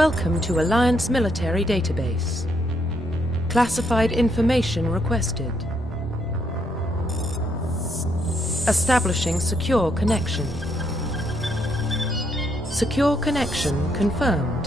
Welcome to Alliance Military Database. Classified information requested. Establishing secure connection. Secure connection confirmed.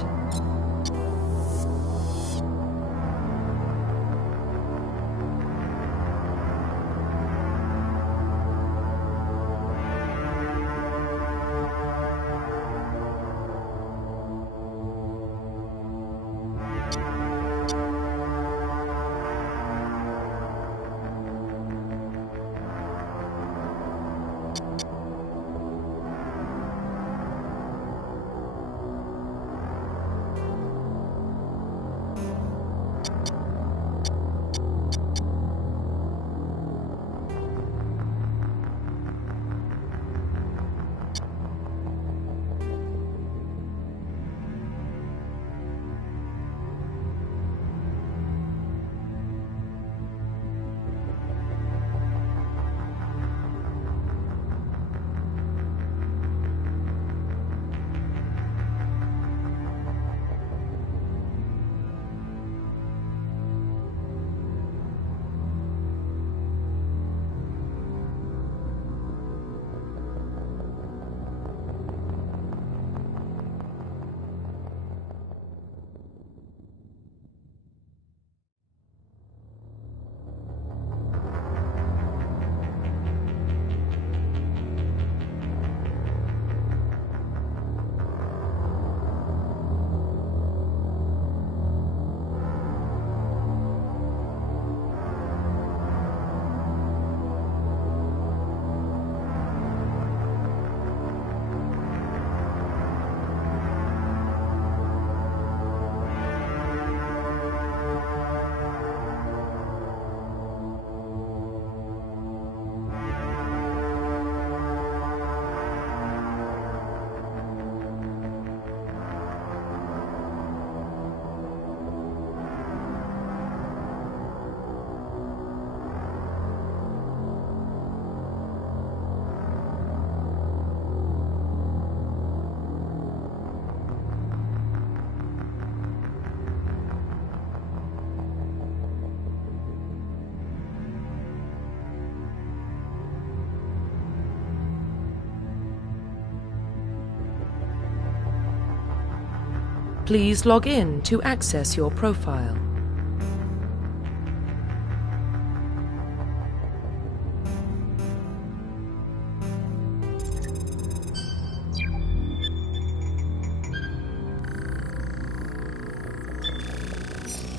Please log in to access your profile.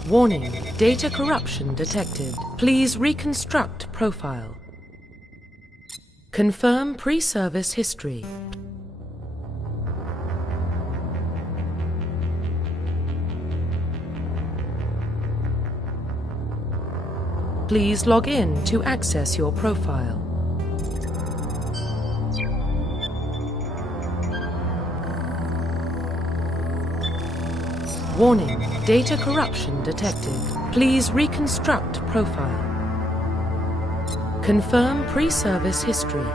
Warning, data corruption detected. Please reconstruct profile. Confirm pre-service history. Please log in to access your profile. Warning, data corruption detected. Please reconstruct profile. Confirm pre-service history.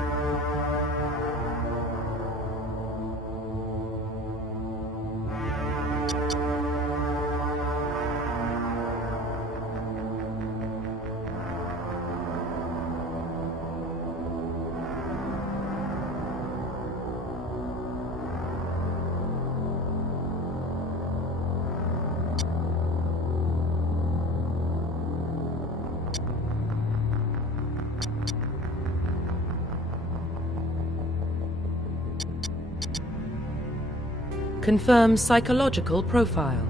Confirm psychological profile.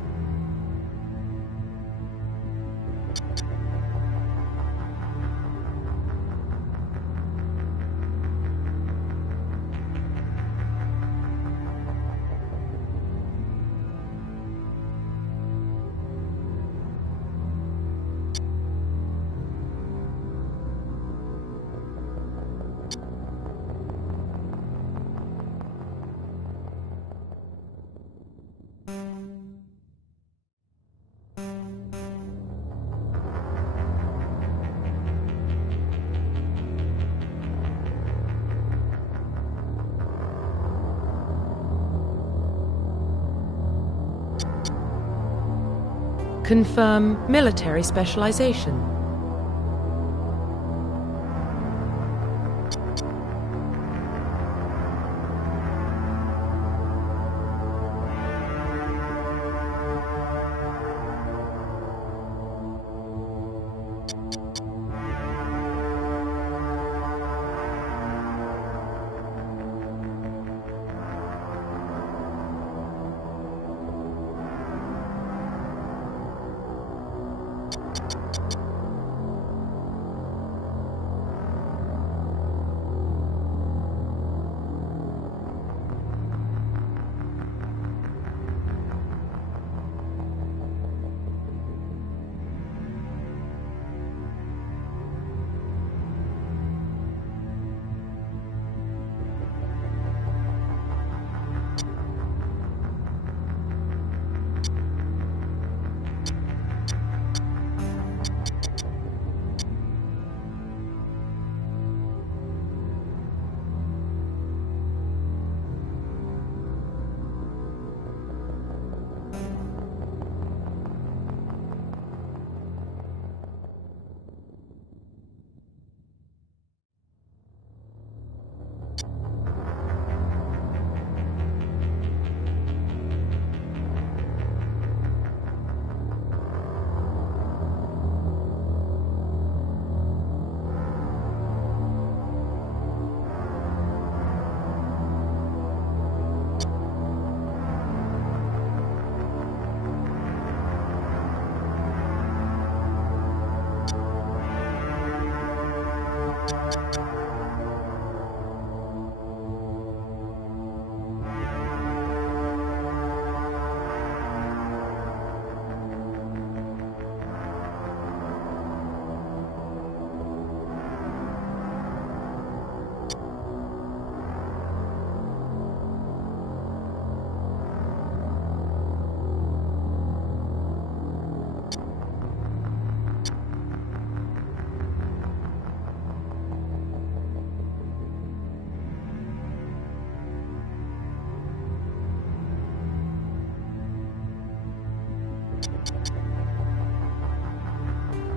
Confirm military specialization.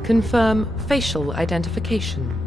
Confirm facial identification.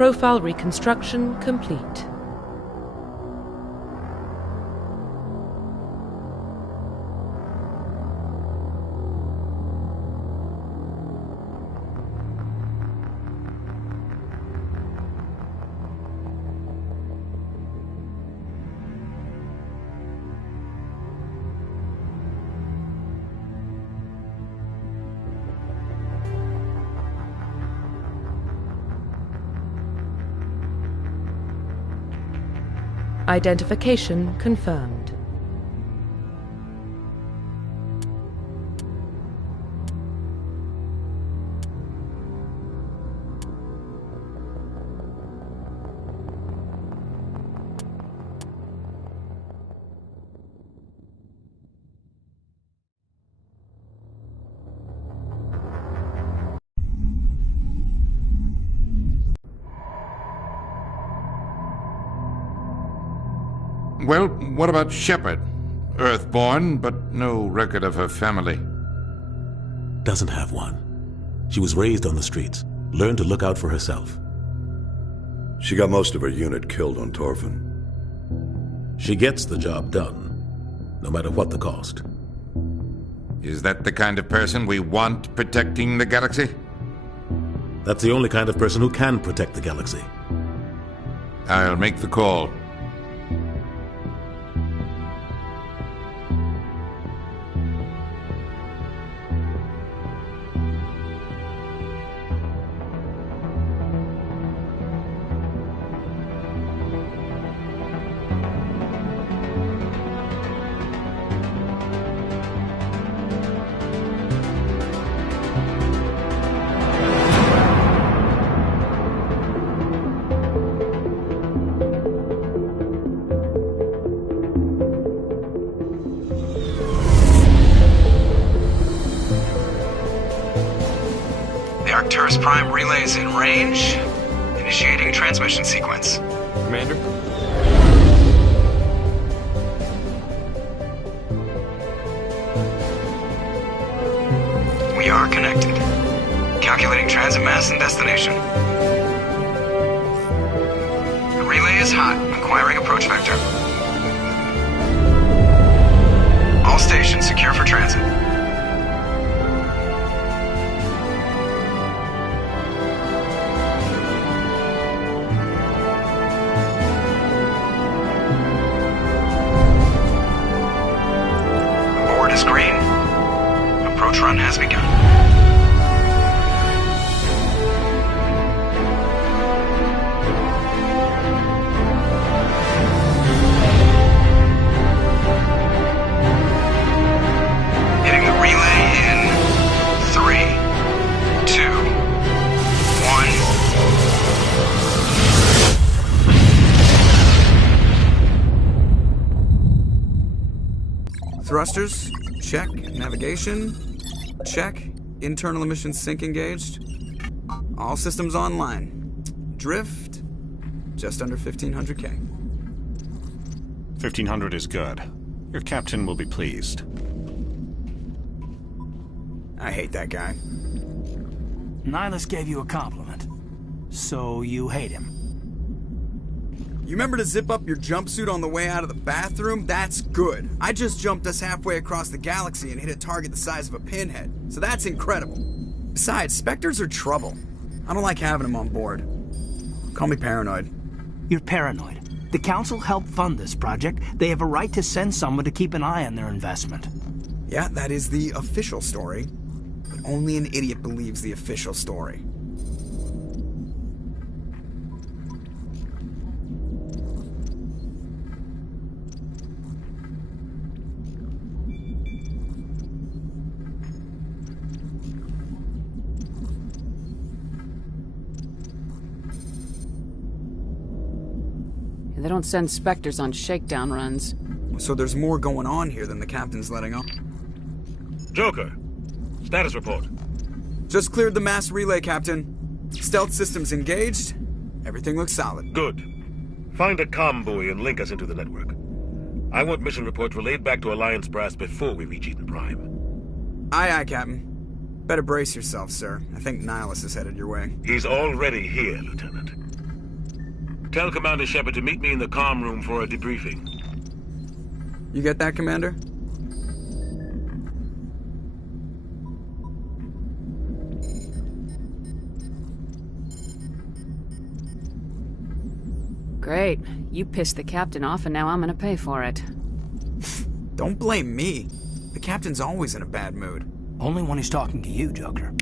Profile reconstruction complete. Identification confirmed. Well, what about Shepard? Earthborn, but no record of her family. Doesn't have one. She was raised on the streets, learned to look out for herself. She got most of her unit killed on Torfin. She gets the job done, no matter what the cost. Is that the kind of person we want protecting the galaxy? That's the only kind of person who can protect the galaxy. I'll make the call. Arcturus Prime relays in range. Initiating transmission sequence. Commander? We are connected. Calculating transit mass and destination. The relay is hot, acquiring approach vector. All stations secure for transit. Green. Approach run has begun. Hitting the relay in 3, 2, 1. Thrusters. Check. Navigation. Check. Internal emissions sync engaged. All systems online. Drift. Just under 1,500K. 1,500 is good. Your captain will be pleased. I hate that guy. Nihilus gave you a compliment. So you hate him. You remember to zip up your jumpsuit on the way out of the bathroom? That's good. I just jumped us halfway across the galaxy and hit a target the size of a pinhead. So that's incredible. Besides, Spectres are trouble. I don't like having them on board. Call me paranoid. You're paranoid. The Council helped fund this project. They have a right to send someone to keep an eye on their investment. Yeah, that is the official story. But only an idiot believes the official story. They don't send Spectres on shakedown runs. So there's more going on here than the captain's letting on. Joker, status report. Just cleared the mass relay, Captain. Stealth systems engaged. Everything looks solid. Good. Find a comm buoy and link us into the network. I want mission reports relayed back to Alliance Brass before we reach Eden Prime. Aye, aye, Captain. Better brace yourself, sir. I think Nihilus is headed your way. He's already here, Lieutenant. Tell Commander Shepard to meet me in the comm room for a debriefing. You get that, Commander? Great. You pissed the captain off, and now I'm gonna pay for it. Don't blame me. The captain's always in a bad mood. Only when he's talking to you, Joker.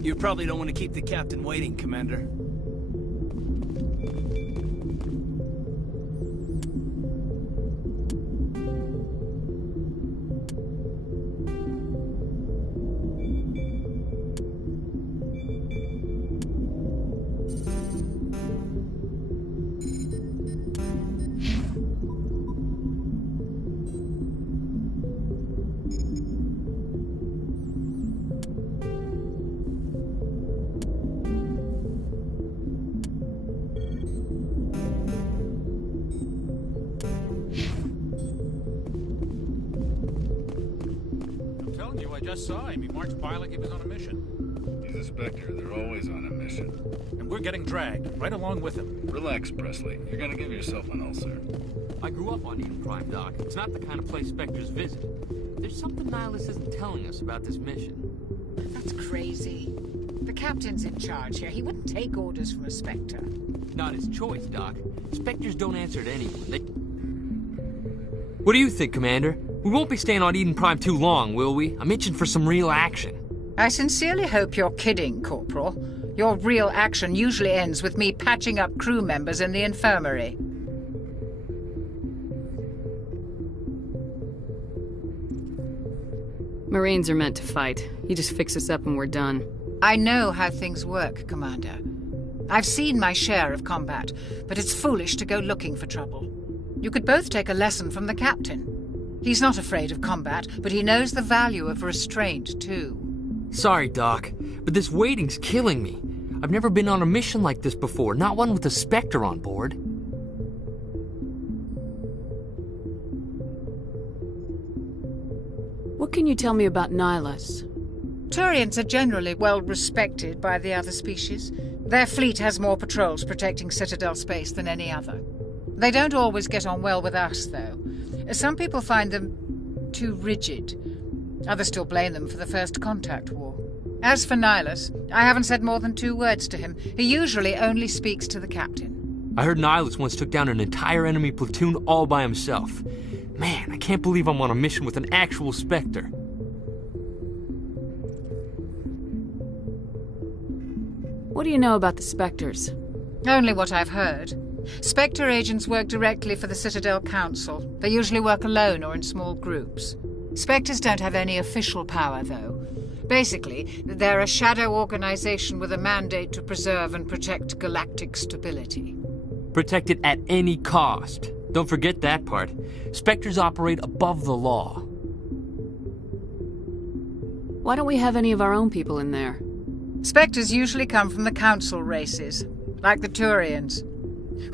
You probably don't want to keep the captain waiting, Commander. I just saw him. He marched by like he was on a mission. He's a Spectre. They're always on a mission. And we're getting dragged, right along with him. Relax, Presley. You're gonna give yourself an ulcer. I grew up on Eden Prime, Doc. It's not the kind of place Spectres visit. There's something Nihilus isn't telling us about this mission. That's crazy. The captain's in charge here. He wouldn't take orders from a Spectre. Not his choice, Doc. Spectres don't answer to anyone. What do you think, Commander? We won't be staying on Eden Prime too long, will we? I'm itching for some real action. I sincerely hope you're kidding, Corporal. Your real action usually ends with me patching up crew members in the infirmary. Marines are meant to fight. You just fix us up and we're done. I know how things work, Commander. I've seen my share of combat, but it's foolish to go looking for trouble. You could both take a lesson from the captain. He's not afraid of combat, but he knows the value of restraint, too. Sorry, Doc, but this waiting's killing me. I've never been on a mission like this before, not one with a Spectre on board. What can you tell me about Nihilus? Turians are generally well respected by the other species. Their fleet has more patrols protecting Citadel space than any other. They don't always get on well with us, though. Some people find them too rigid. Others still blame them for the First Contact War. As for Nihilus, I haven't said more than 2 words to him. He usually only speaks to the captain. I heard Nihilus once took down an entire enemy platoon all by himself. Man, I can't believe I'm on a mission with an actual Spectre. What do you know about the Spectres? Only what I've heard. Spectre agents work directly for the Citadel Council. They usually work alone or in small groups. Spectres don't have any official power, though. Basically, they're a shadow organization with a mandate to preserve and protect galactic stability. Protect it at any cost. Don't forget that part. Spectres operate above the law. Why don't we have any of our own people in there? Spectres usually come from the Council races, like the Turians.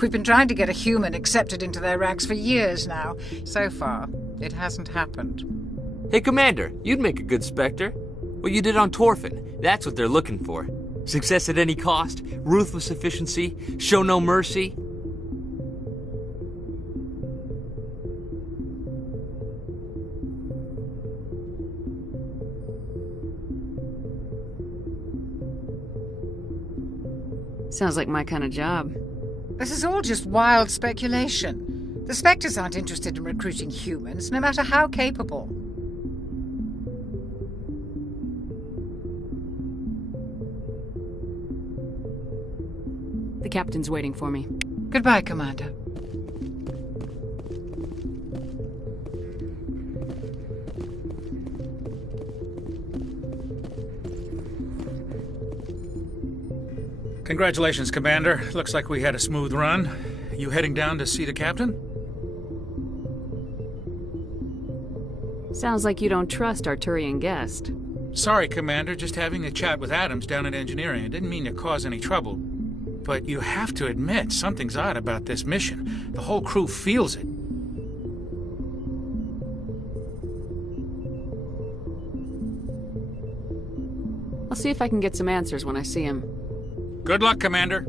We've been trying to get a human accepted into their ranks for years now. So far, it hasn't happened. Hey, Commander, you'd make a good Spectre. What you did on Torfin, that's what they're looking for. Success at any cost, ruthless efficiency, show no mercy. Sounds like my kind of job. This is all just wild speculation. The Spectres aren't interested in recruiting humans, no matter how capable. The captain's waiting for me. Goodbye, Commander. Congratulations, Commander. Looks like we had a smooth run. You heading down to see the captain? Sounds like you don't trust Arturian guest. Sorry, Commander. Just having a chat with Adams down at engineering. I didn't mean to cause any trouble. But you have to admit, something's odd about this mission. The whole crew feels it. I'll see if I can get some answers when I see him. Good luck, Commander.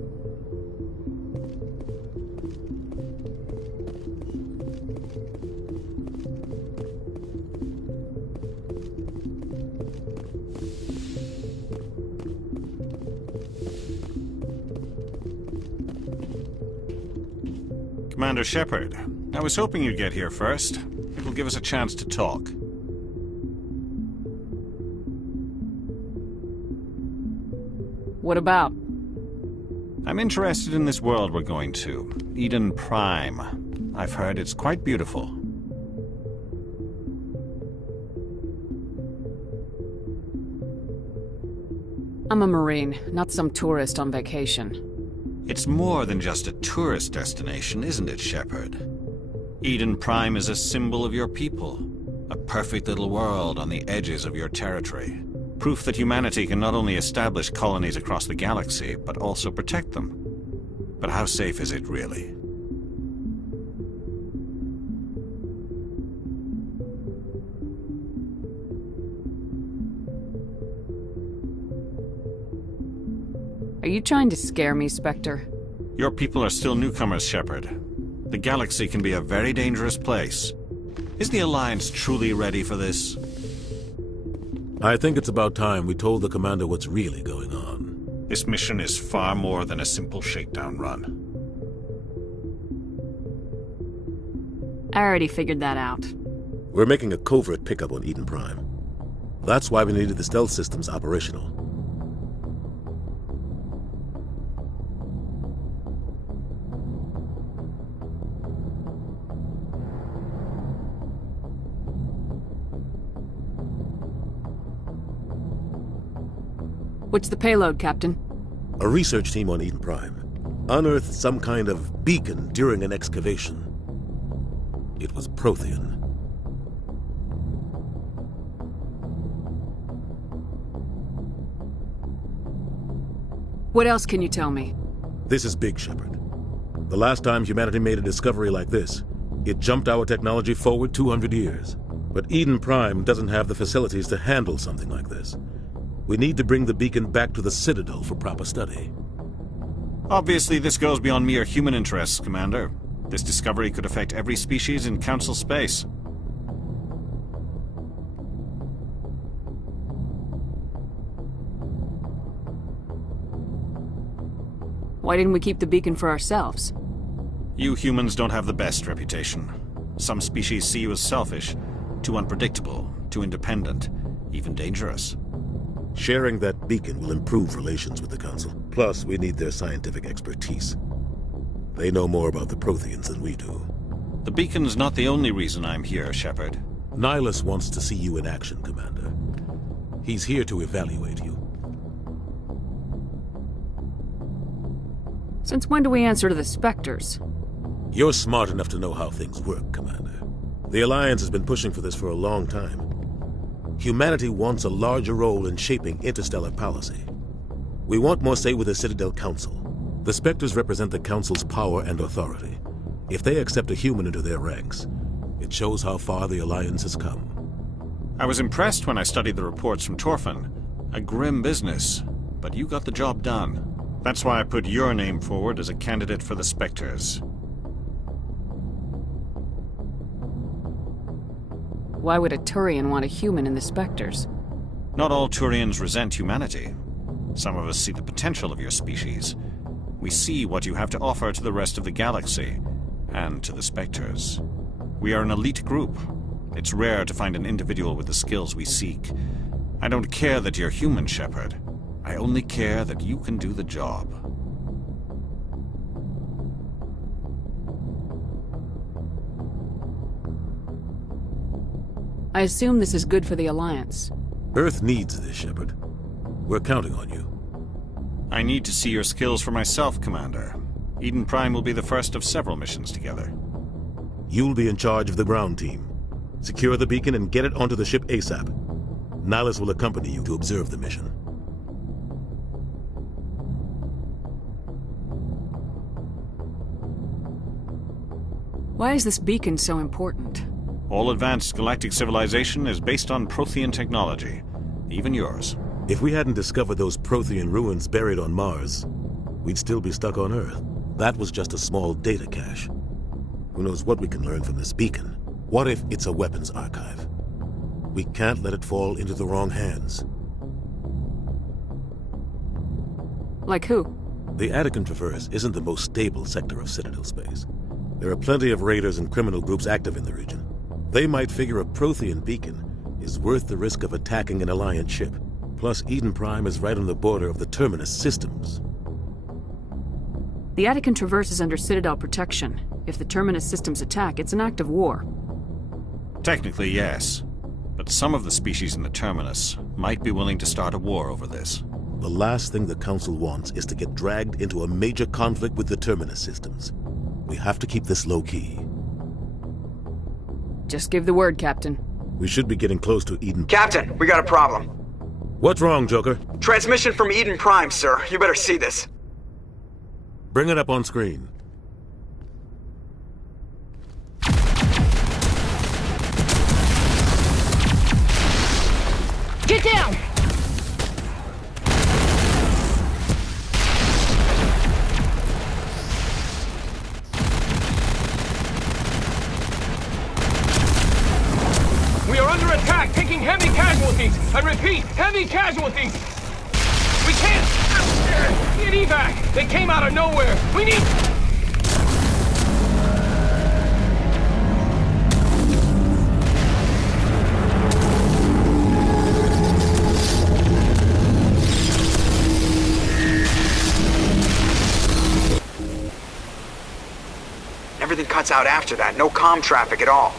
Commander Shepard, I was hoping you'd get here first. It will give us a chance to talk. What about? I'm interested in this world we're going to, Eden Prime. I've heard it's quite beautiful. I'm a Marine, not some tourist on vacation. It's more than just a tourist destination, isn't it, Shepard? Eden Prime is a symbol of your people. A perfect little world on the edges of your territory. Proof that humanity can not only establish colonies across the galaxy, but also protect them. But how safe is it, really? Are you trying to scare me, Spectre? Your people are still newcomers, Shepard. The galaxy can be a very dangerous place. Is the Alliance truly ready for this? I think it's about time we told the Commander what's really going on. This mission is far more than a simple shakedown run. I already figured that out. We're making a covert pickup on Eden Prime. That's why we needed the stealth systems operational. What's the payload, Captain? A research team on Eden Prime unearthed some kind of beacon during an excavation. It was Prothean. What else can you tell me? This is big, Shepard. The last time humanity made a discovery like this, it jumped our technology forward 200 years. But Eden Prime doesn't have the facilities to handle something like this. We need to bring the beacon back to the Citadel for proper study. Obviously, this goes beyond mere human interests, Commander. This discovery could affect every species in Council space. Why didn't we keep the beacon for ourselves? You humans don't have the best reputation. Some species see you as selfish, too unpredictable, too independent, even dangerous. Sharing that beacon will improve relations with the Council. Plus, we need their scientific expertise. They know more about the Protheans than we do. The beacon's not the only reason I'm here, Shepard. Nihilus wants to see you in action, Commander. He's here to evaluate you. Since when do we answer to the Spectres? You're smart enough to know how things work, Commander. The Alliance has been pushing for this for a long time. Humanity wants a larger role in shaping interstellar policy. We want more say with the Citadel Council. The Spectres represent the Council's power and authority. If they accept a human into their ranks, it shows how far the Alliance has come. I was impressed when I studied the reports from Torfan. A grim business, but you got the job done. That's why I put your name forward as a candidate for the Spectres. Why would a Turian want a human in the Spectres? Not all Turians resent humanity. Some of us see the potential of your species. We see what you have to offer to the rest of the galaxy, and to the Spectres. We are an elite group. It's rare to find an individual with the skills we seek. I don't care that you're human, Shepard. I only care that you can do the job. I assume this is good for the Alliance. Earth needs this, Shepard. We're counting on you. I need to see your skills for myself, Commander. Eden Prime will be the first of several missions together. You'll be in charge of the ground team. Secure the beacon and get it onto the ship ASAP. Nihlus will accompany you to observe the mission. Why is this beacon so important? All advanced galactic civilization is based on Prothean technology. Even yours. If we hadn't discovered those Prothean ruins buried on Mars, we'd still be stuck on Earth. That was just a small data cache. Who knows what we can learn from this beacon? What if it's a weapons archive? We can't let it fall into the wrong hands. Like who? The Attican Traverse isn't the most stable sector of Citadel space. There are plenty of raiders and criminal groups active in the region. They might figure a Prothean beacon is worth the risk of attacking an Alliance ship. Plus, Eden Prime is right on the border of the Terminus systems. The Attican Traverse is under Citadel protection. If the Terminus systems attack, it's an act of war. Technically, yes. But some of the species in the Terminus might be willing to start a war over this. The last thing the Council wants is to get dragged into a major conflict with the Terminus systems. We have to keep this low-key. Just give the word, Captain. We should be getting close to Eden... Captain, we got a problem. What's wrong, Joker? Transmission from Eden Prime, sir. You better see this. Bring it up on screen. Get down! We are under attack, taking heavy casualties. I repeat, heavy casualties. We can't get evac. They came out of nowhere. We need... Everything cuts out after that. No comm traffic at all.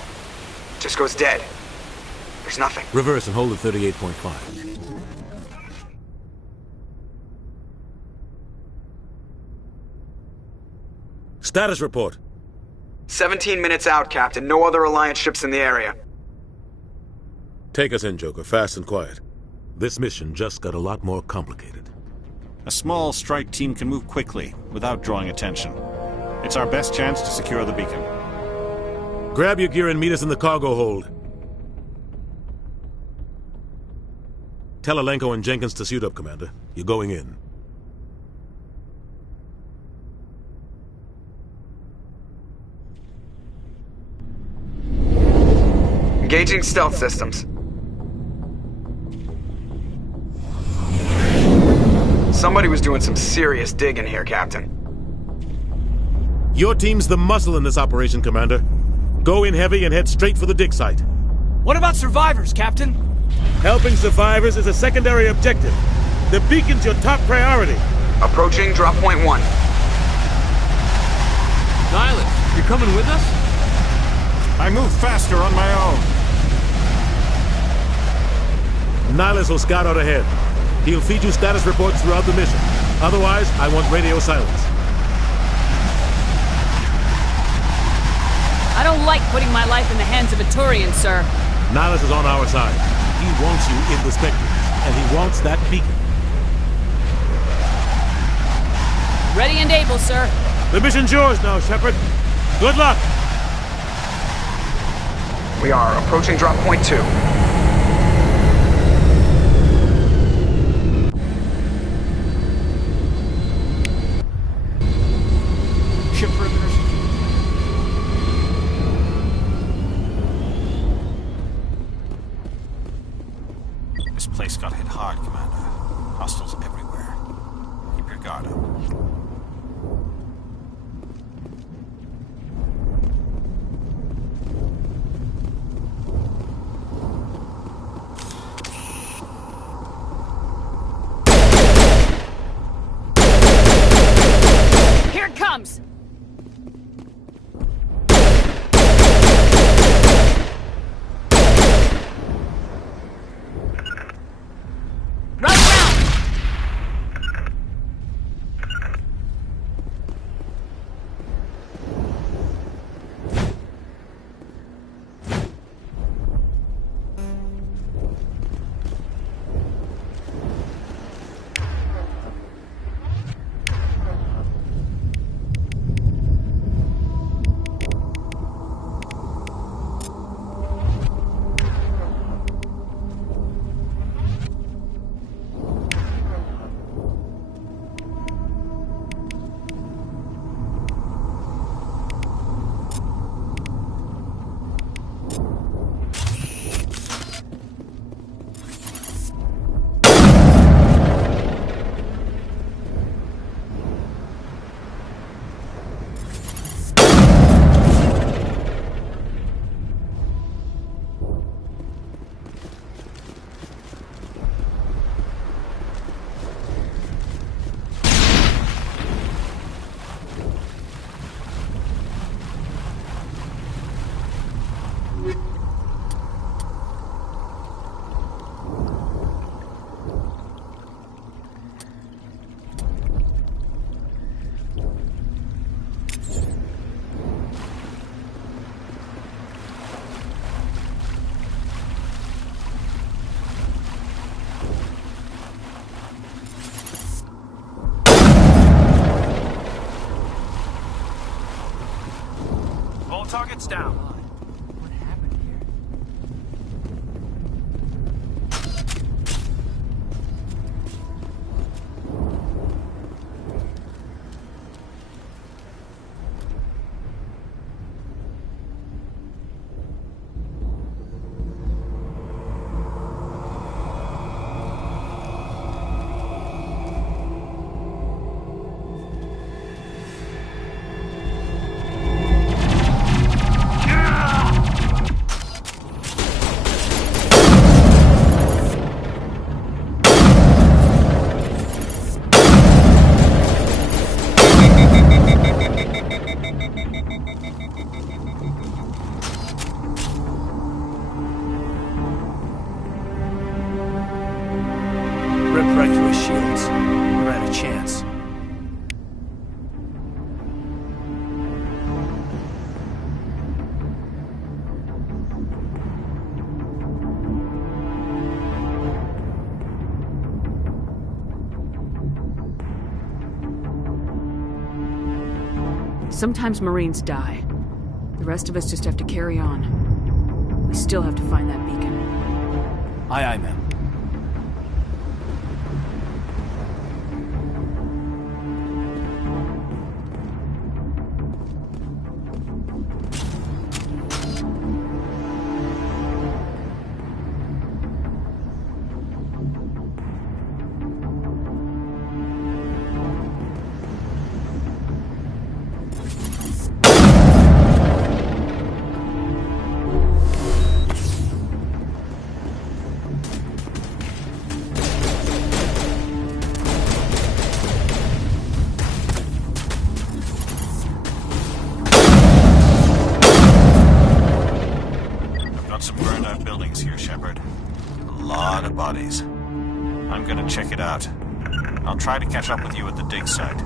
Just goes dead. There's nothing. Reverse and hold at 38.5. Status report. 17 minutes out, Captain. No other Alliance ships in the area. Take us in, Joker. Fast and quiet. This mission just got a lot more complicated. A small strike team can move quickly, without drawing attention. It's our best chance to secure the beacon. Grab your gear and meet us in the cargo hold. Tell Alenko and Jenkins to suit up, Commander. You're going in. Engaging stealth systems. Somebody was doing some serious digging here, Captain. Your team's the muscle in this operation, Commander. Go in heavy and head straight for the dig site. What about survivors, Captain? Helping survivors is a secondary objective. The beacon's your top priority. Approaching drop point 1. Nihlus, you're coming with us? I move faster on my own. Nihlus will scout out ahead. He'll feed you status reports throughout the mission. Otherwise, I want radio silence. I don't like putting my life in the hands of a Turian, sir. Nihlus is on our side. He wants you in the Spectres, and he wants that beacon. Ready and able, sir. The mission's yours now, Shepard. Good luck! We are approaching drop point 2. comes! Target's down. What happened here? Ripped right through his shields. Never had a chance. Sometimes Marines die. The rest of us just have to carry on. We still have to find that beacon. Aye, aye, ma'am. Some burned out buildings here, Shepard. A lot of bodies. I'm gonna check it out. I'll try to catch up with you at the dig site.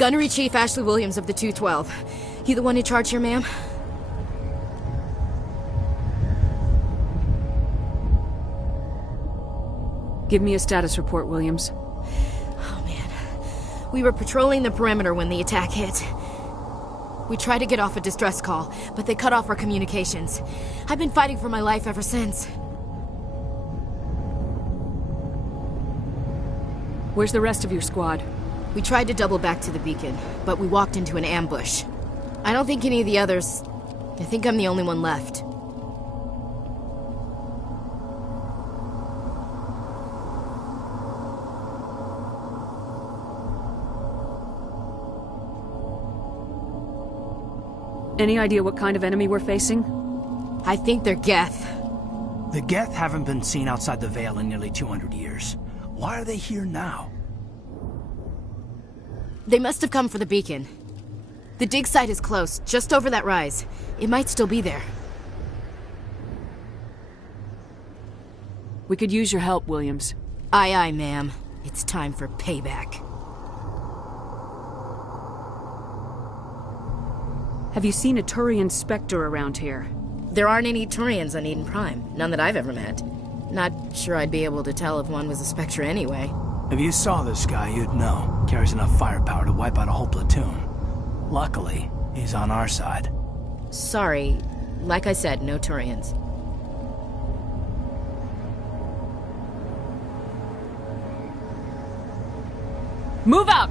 Gunnery Chief Ashley Williams of the 212. You the one in charge here, ma'am? Give me a status report, Williams. Oh, man. We were patrolling the perimeter when the attack hit. We tried to get off a distress call, but they cut off our communications. I've been fighting for my life ever since. Where's the rest of your squad? We tried to double back to the beacon, but we walked into an ambush. I don't think any of the others... I think I'm the only one left. Any idea what kind of enemy we're facing? I think they're Geth. The Geth haven't been seen outside the Veil in nearly 200 years. Why are they here now? They must have come for the beacon. The dig site is close, just over that rise. It might still be there. We could use your help, Williams. Aye, aye, ma'am. It's time for payback. Have you seen a Turian Spectre around here? There aren't any Turians on Eden Prime. None that I've ever met. Not sure I'd be able to tell if one was a Spectre anyway. If you saw this guy, you'd know. Carries enough firepower to wipe out a whole platoon. Luckily, he's on our side. Sorry. Like I said, no Turians. Move out!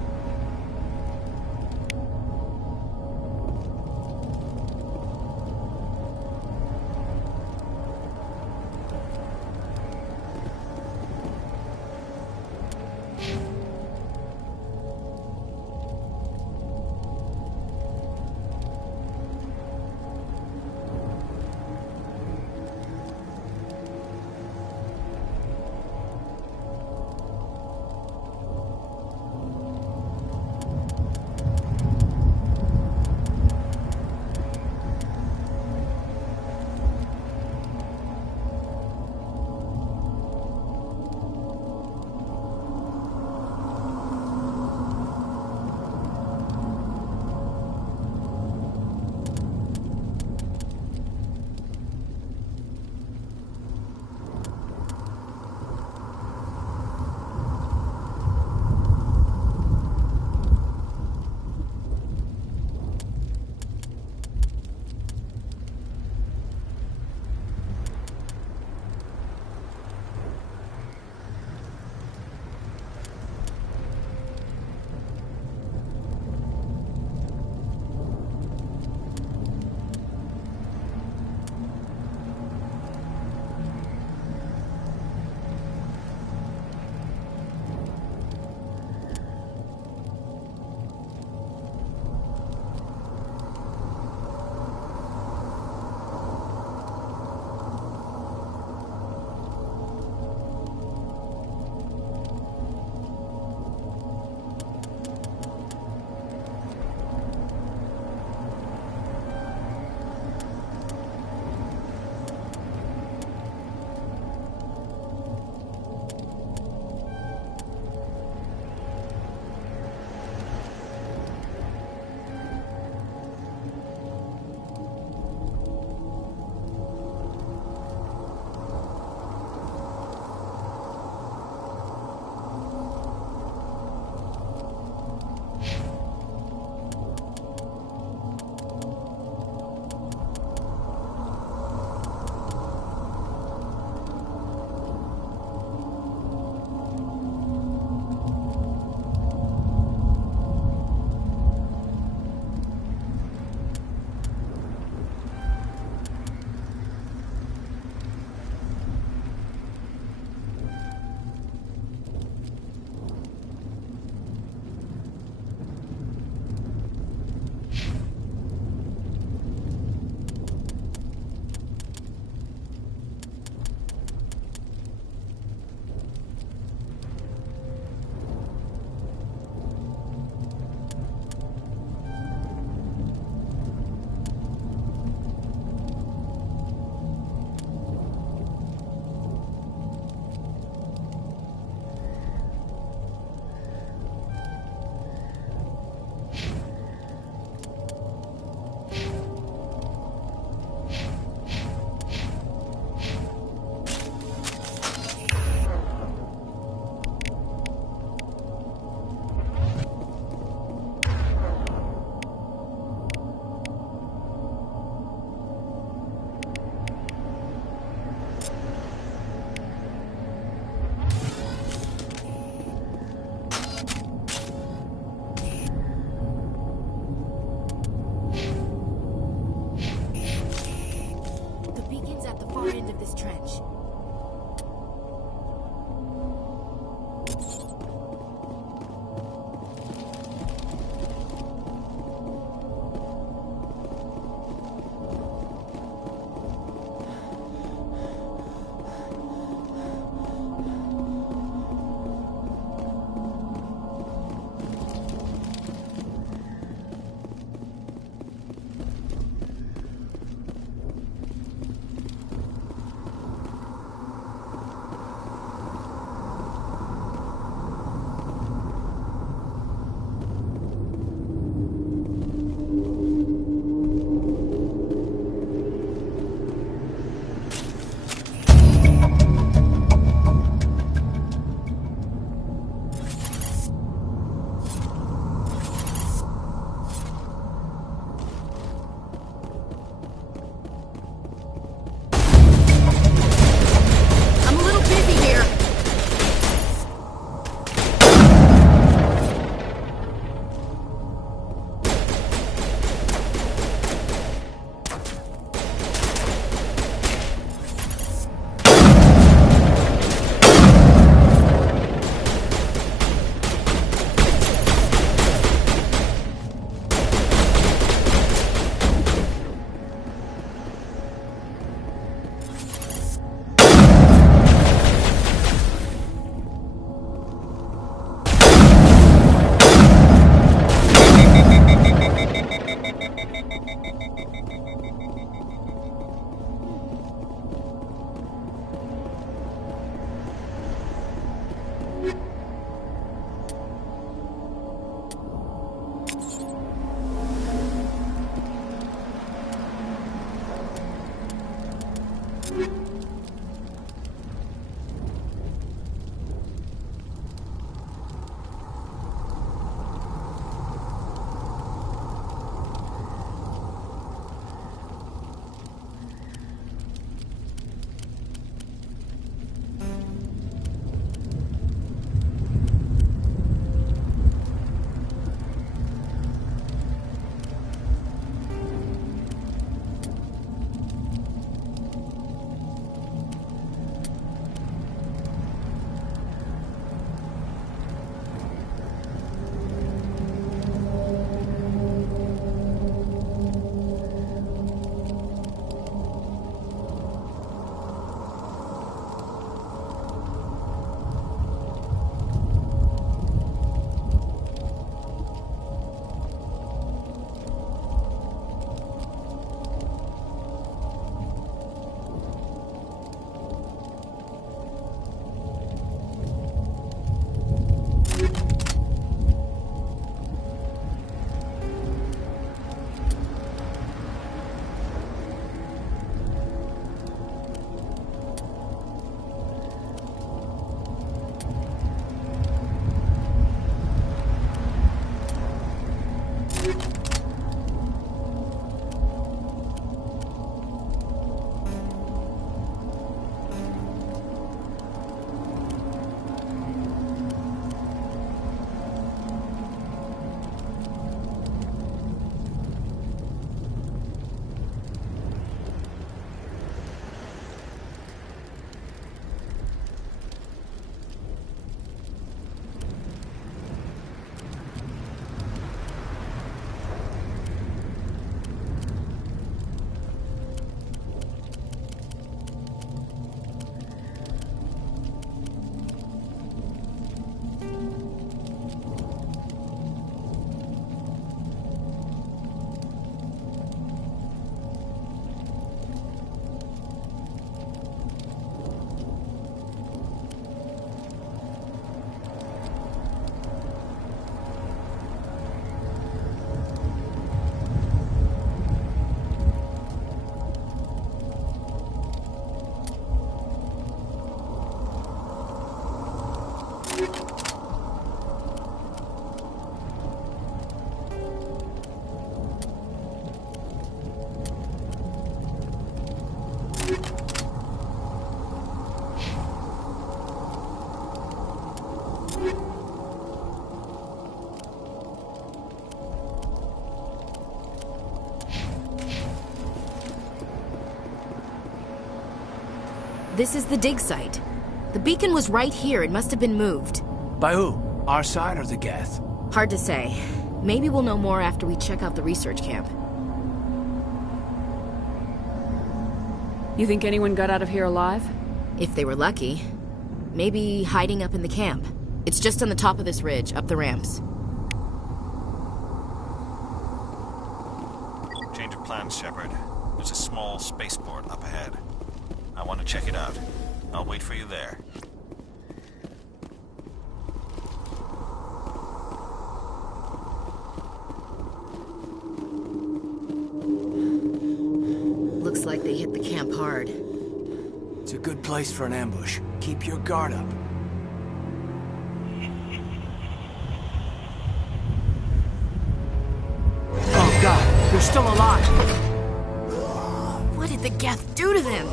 This is the dig site. The beacon was right here. It must have been moved. By who? Our side or the Geth? Hard to say. Maybe we'll know more after we check out the research camp. You think anyone got out of here alive? If they were lucky. Maybe hiding up in the camp. It's just on the top of this ridge, up the ramps. Change of plans, Shepard. There's a small spaceport up ahead. I want to check it out. I'll wait for you there. Looks like they hit the camp hard. It's a good place for an ambush. Keep your guard up. Oh god, they're still alive! What did the Geth do to them?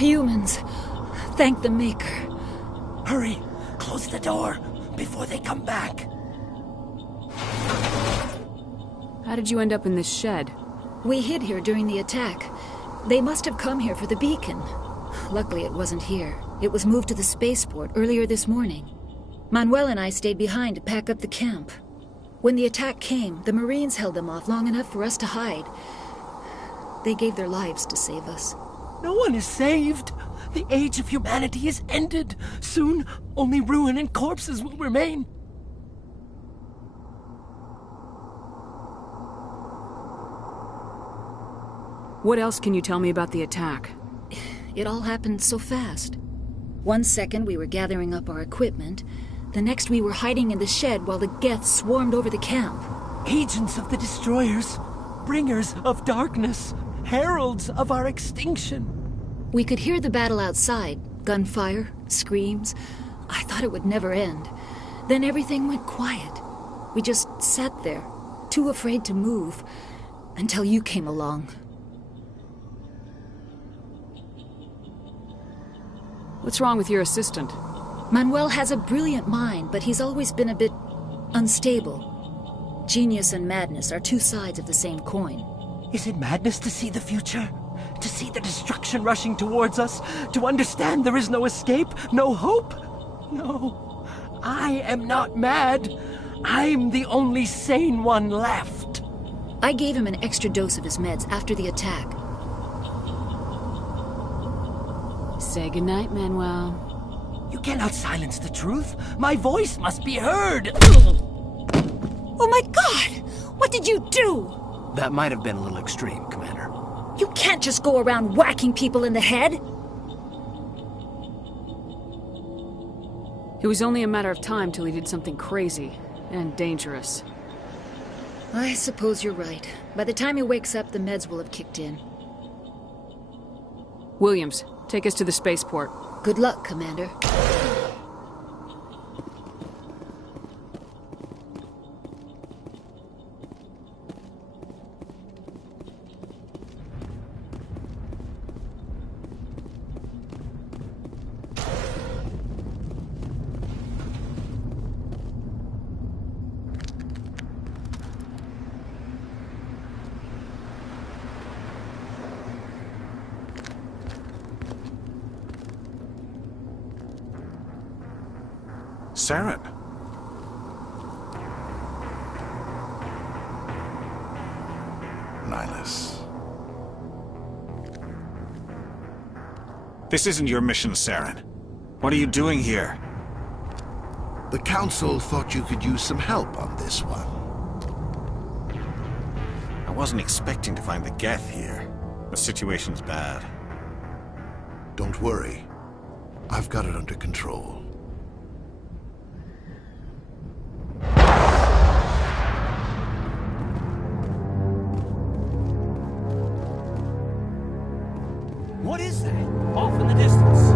Humans. Thank the Maker. Hurry! Close the door before they come back. How did you end up in this shed? We hid here during the attack. They must have come here for the beacon. Luckily, it wasn't here. It was moved to the spaceport earlier this morning. Manuel and I stayed behind to pack up the camp. When the attack came, the Marines held them off long enough for us to hide. They gave their lives to save us. No one is saved. The age of humanity is ended. Soon, only ruin and corpses will remain. What else can you tell me about the attack? It all happened so fast. 1 second we were gathering up our equipment. The next we were hiding in the shed while the Geth swarmed over the camp. Agents of the Destroyers. Bringers of darkness. Heralds of our extinction. We could hear the battle outside. Gunfire, screams. I thought it would never end. Then everything went quiet. We just sat there, too afraid to move, until you came along. What's wrong with your assistant? Manuel has a brilliant mind, but he's always been a bit unstable. Genius and madness are two sides of the same coin. Is it madness to see the future? To see the destruction rushing towards us? To understand there is no escape? No hope? No. I am not mad. I'm the only sane one left. I gave him an extra dose of his meds after the attack. Say goodnight, Manuel. You cannot silence the truth. My voice must be heard. Oh my God! What did you do? That might have been a little extreme, Commander. You can't just go around whacking people in the head. It was only a matter of time till he did something crazy and dangerous. I suppose you're right. By the time he wakes up, the meds will have kicked in. Williams, take us to the spaceport. Good luck, Commander. Saren. Nihilus. This isn't your mission, Saren. What are you doing here? The Council thought you could use some help on this one. I wasn't expecting to find the Geth here. The situation's bad. Don't worry. I've got it under control. What is that? Off in the distance.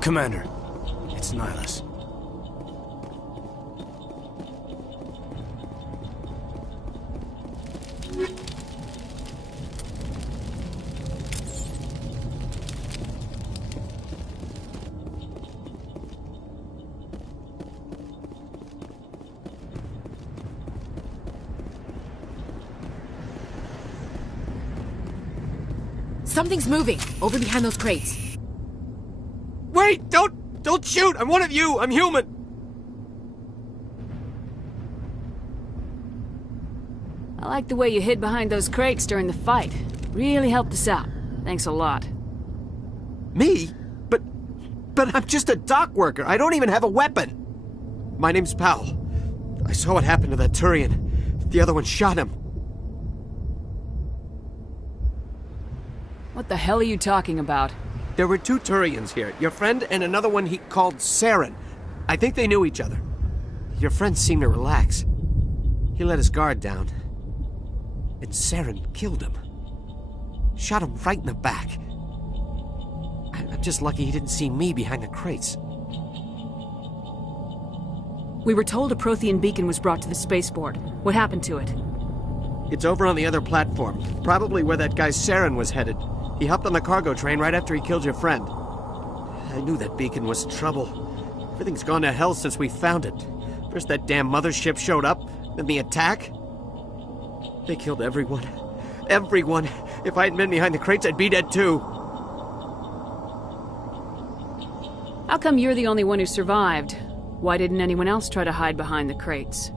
Commander, it's Nihilus. Something's moving, over behind those crates. Wait! Don't shoot! I'm one of you! I'm human! I like the way you hid behind those crates during the fight. Really helped us out. Thanks a lot. Me? But I'm just a dock worker. I don't even have a weapon. My name's Powell. I saw what happened to that Turian. The other one shot him. What the hell are you talking about? There were 2 Turians here. Your friend and another one he called Saren. I think they knew each other. Your friend seemed to relax. He let his guard down. And Saren killed him. Shot him right in the back. I'm just lucky he didn't see me behind the crates. We were told a Prothean beacon was brought to the spaceport. What happened to it? It's over on the other platform. Probably where that guy Saren was headed. He hopped on the cargo train right after he killed your friend. I knew that beacon was trouble. Everything's gone to hell since we found it. First that damn mothership showed up, then the attack. They killed everyone. Everyone! If I hadn't been behind the crates, I'd be dead too. How come you're the only one who survived? Why didn't anyone else try to hide behind the crates?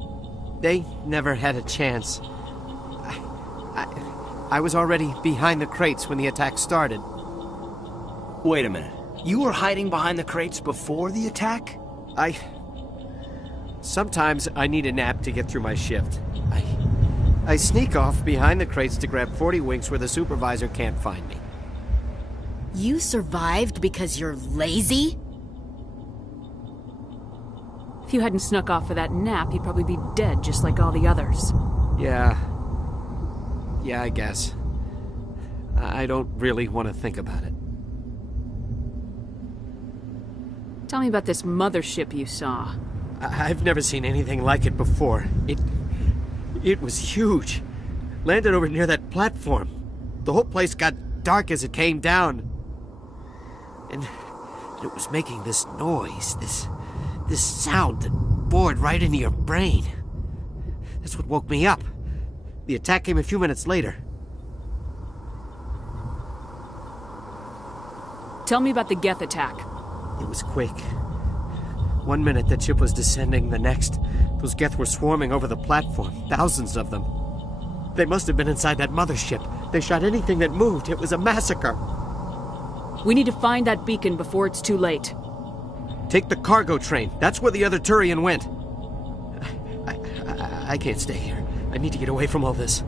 They never had a chance. I was already behind the crates when the attack started. Wait a minute. You were hiding behind the crates before the attack? Sometimes I need a nap to get through my shift. I sneak off behind the crates to grab 40 winks where the supervisor can't find me. You survived because you're lazy? If you hadn't snuck off for that nap, you'd probably be dead just like all the others. Yeah, I guess. I don't really want to think about it. Tell me about this mothership you saw. I've never seen anything like it before. It was huge. Landed over near that platform. The whole place got dark as it came down. And it was making this noise, this sound that bored right into your brain. That's what woke me up. The attack came a few minutes later. Tell me about the Geth attack. It was quick. 1 minute the ship was descending, the next, those Geth were swarming over the platform, thousands of them. They must have been inside that mothership. They shot anything that moved. It was a massacre. We need to find that beacon before it's too late. Take the cargo train. That's where the other Turian went. I can't stay here. I need to get away from all this.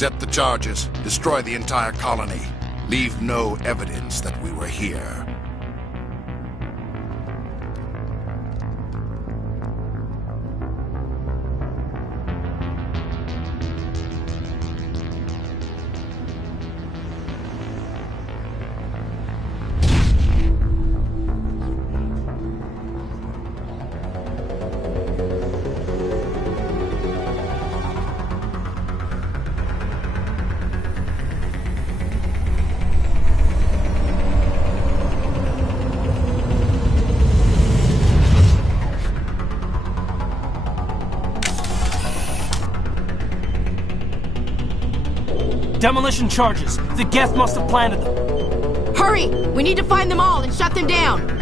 Set the charges. Destroy the entire colony. Leave no evidence that we were here. Demolition charges. The Geth must have planted them. Hurry! We need to find them all and shut them down!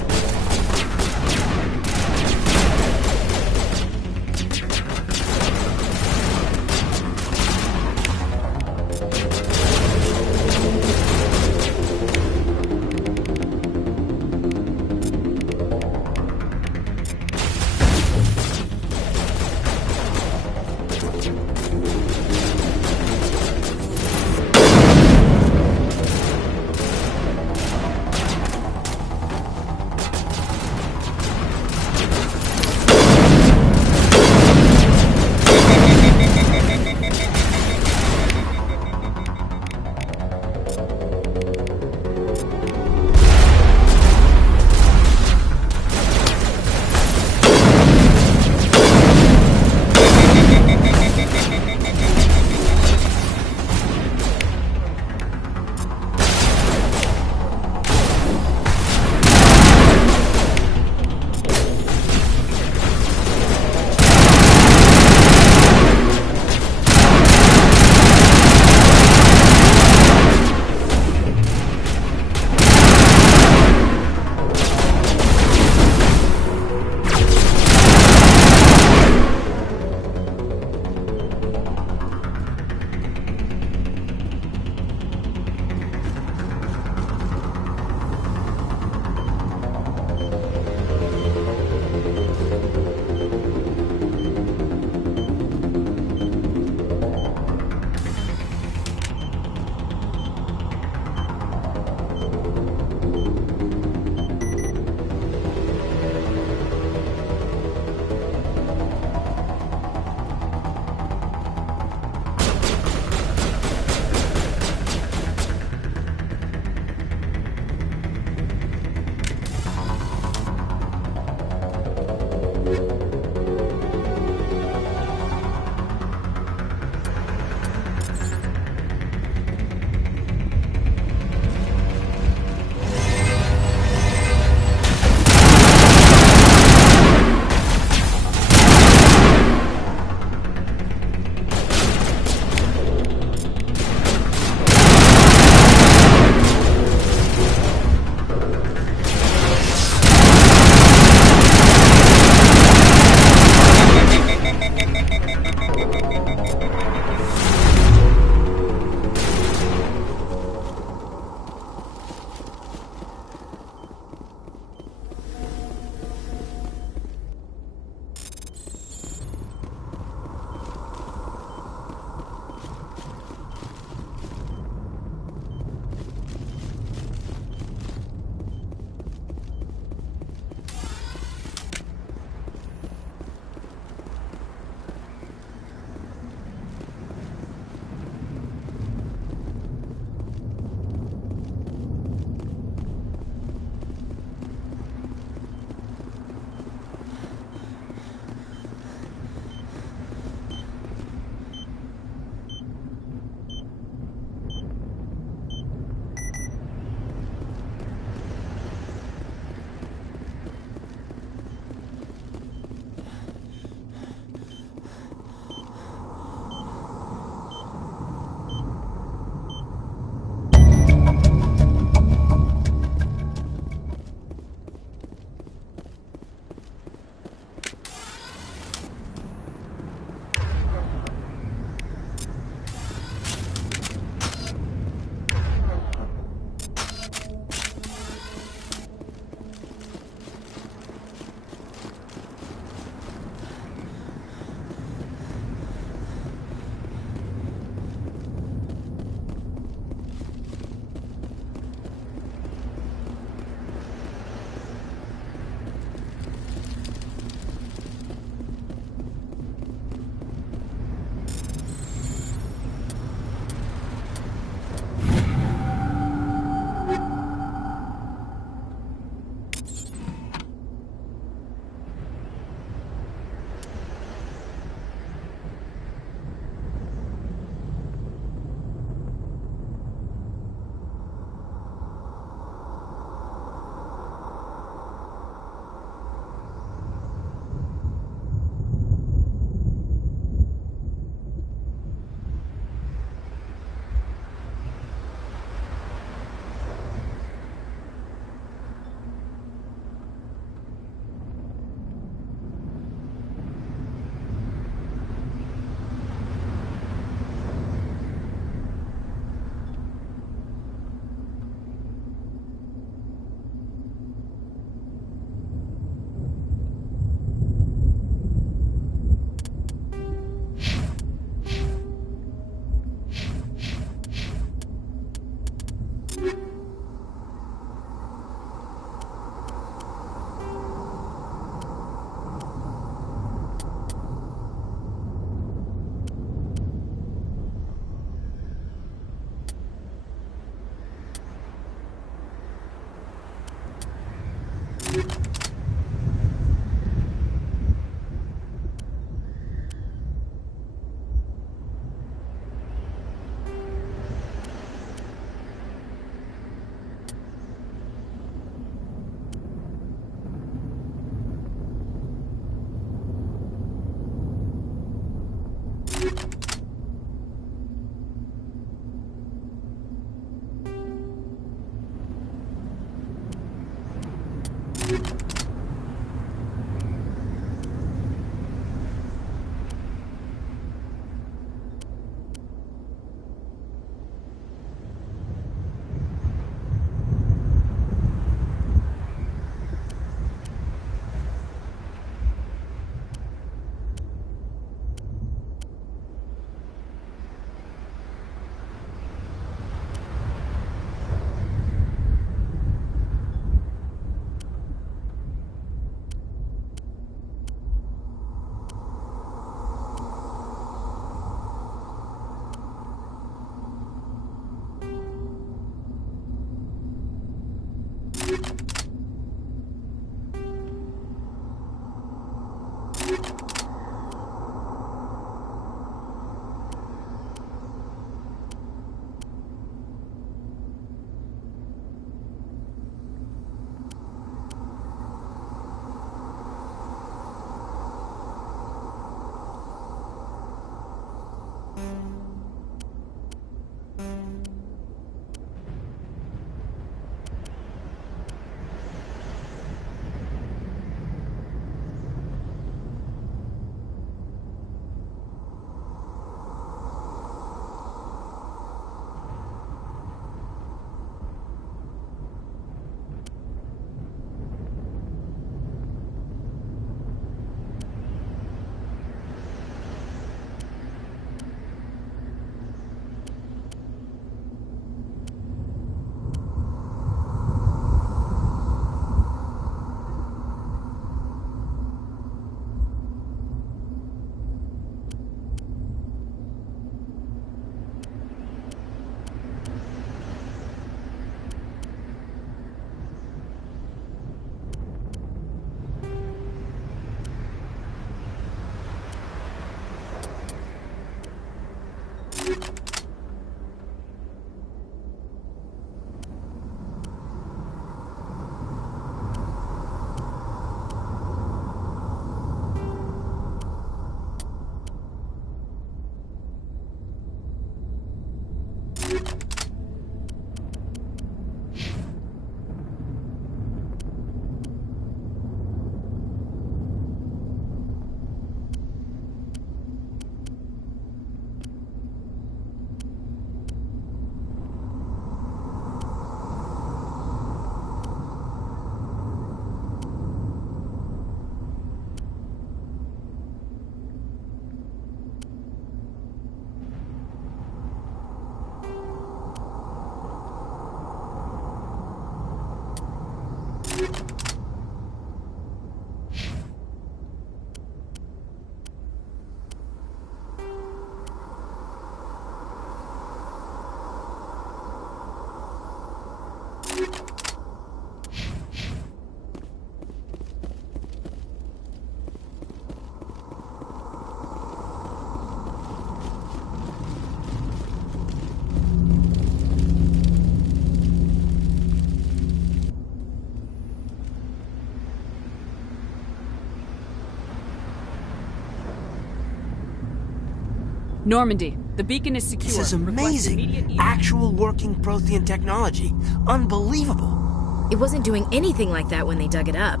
Normandy, the beacon is secure. This is amazing. Actual working Prothean technology. Unbelievable. It wasn't doing anything like that when they dug it up.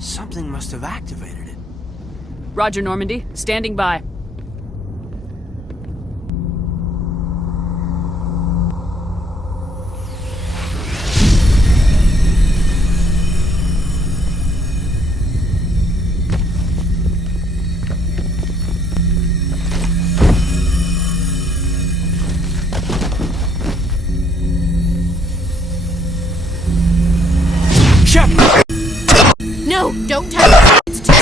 Something must have activated it. Roger, Normandy. Standing by. No, don't touch it. It's too...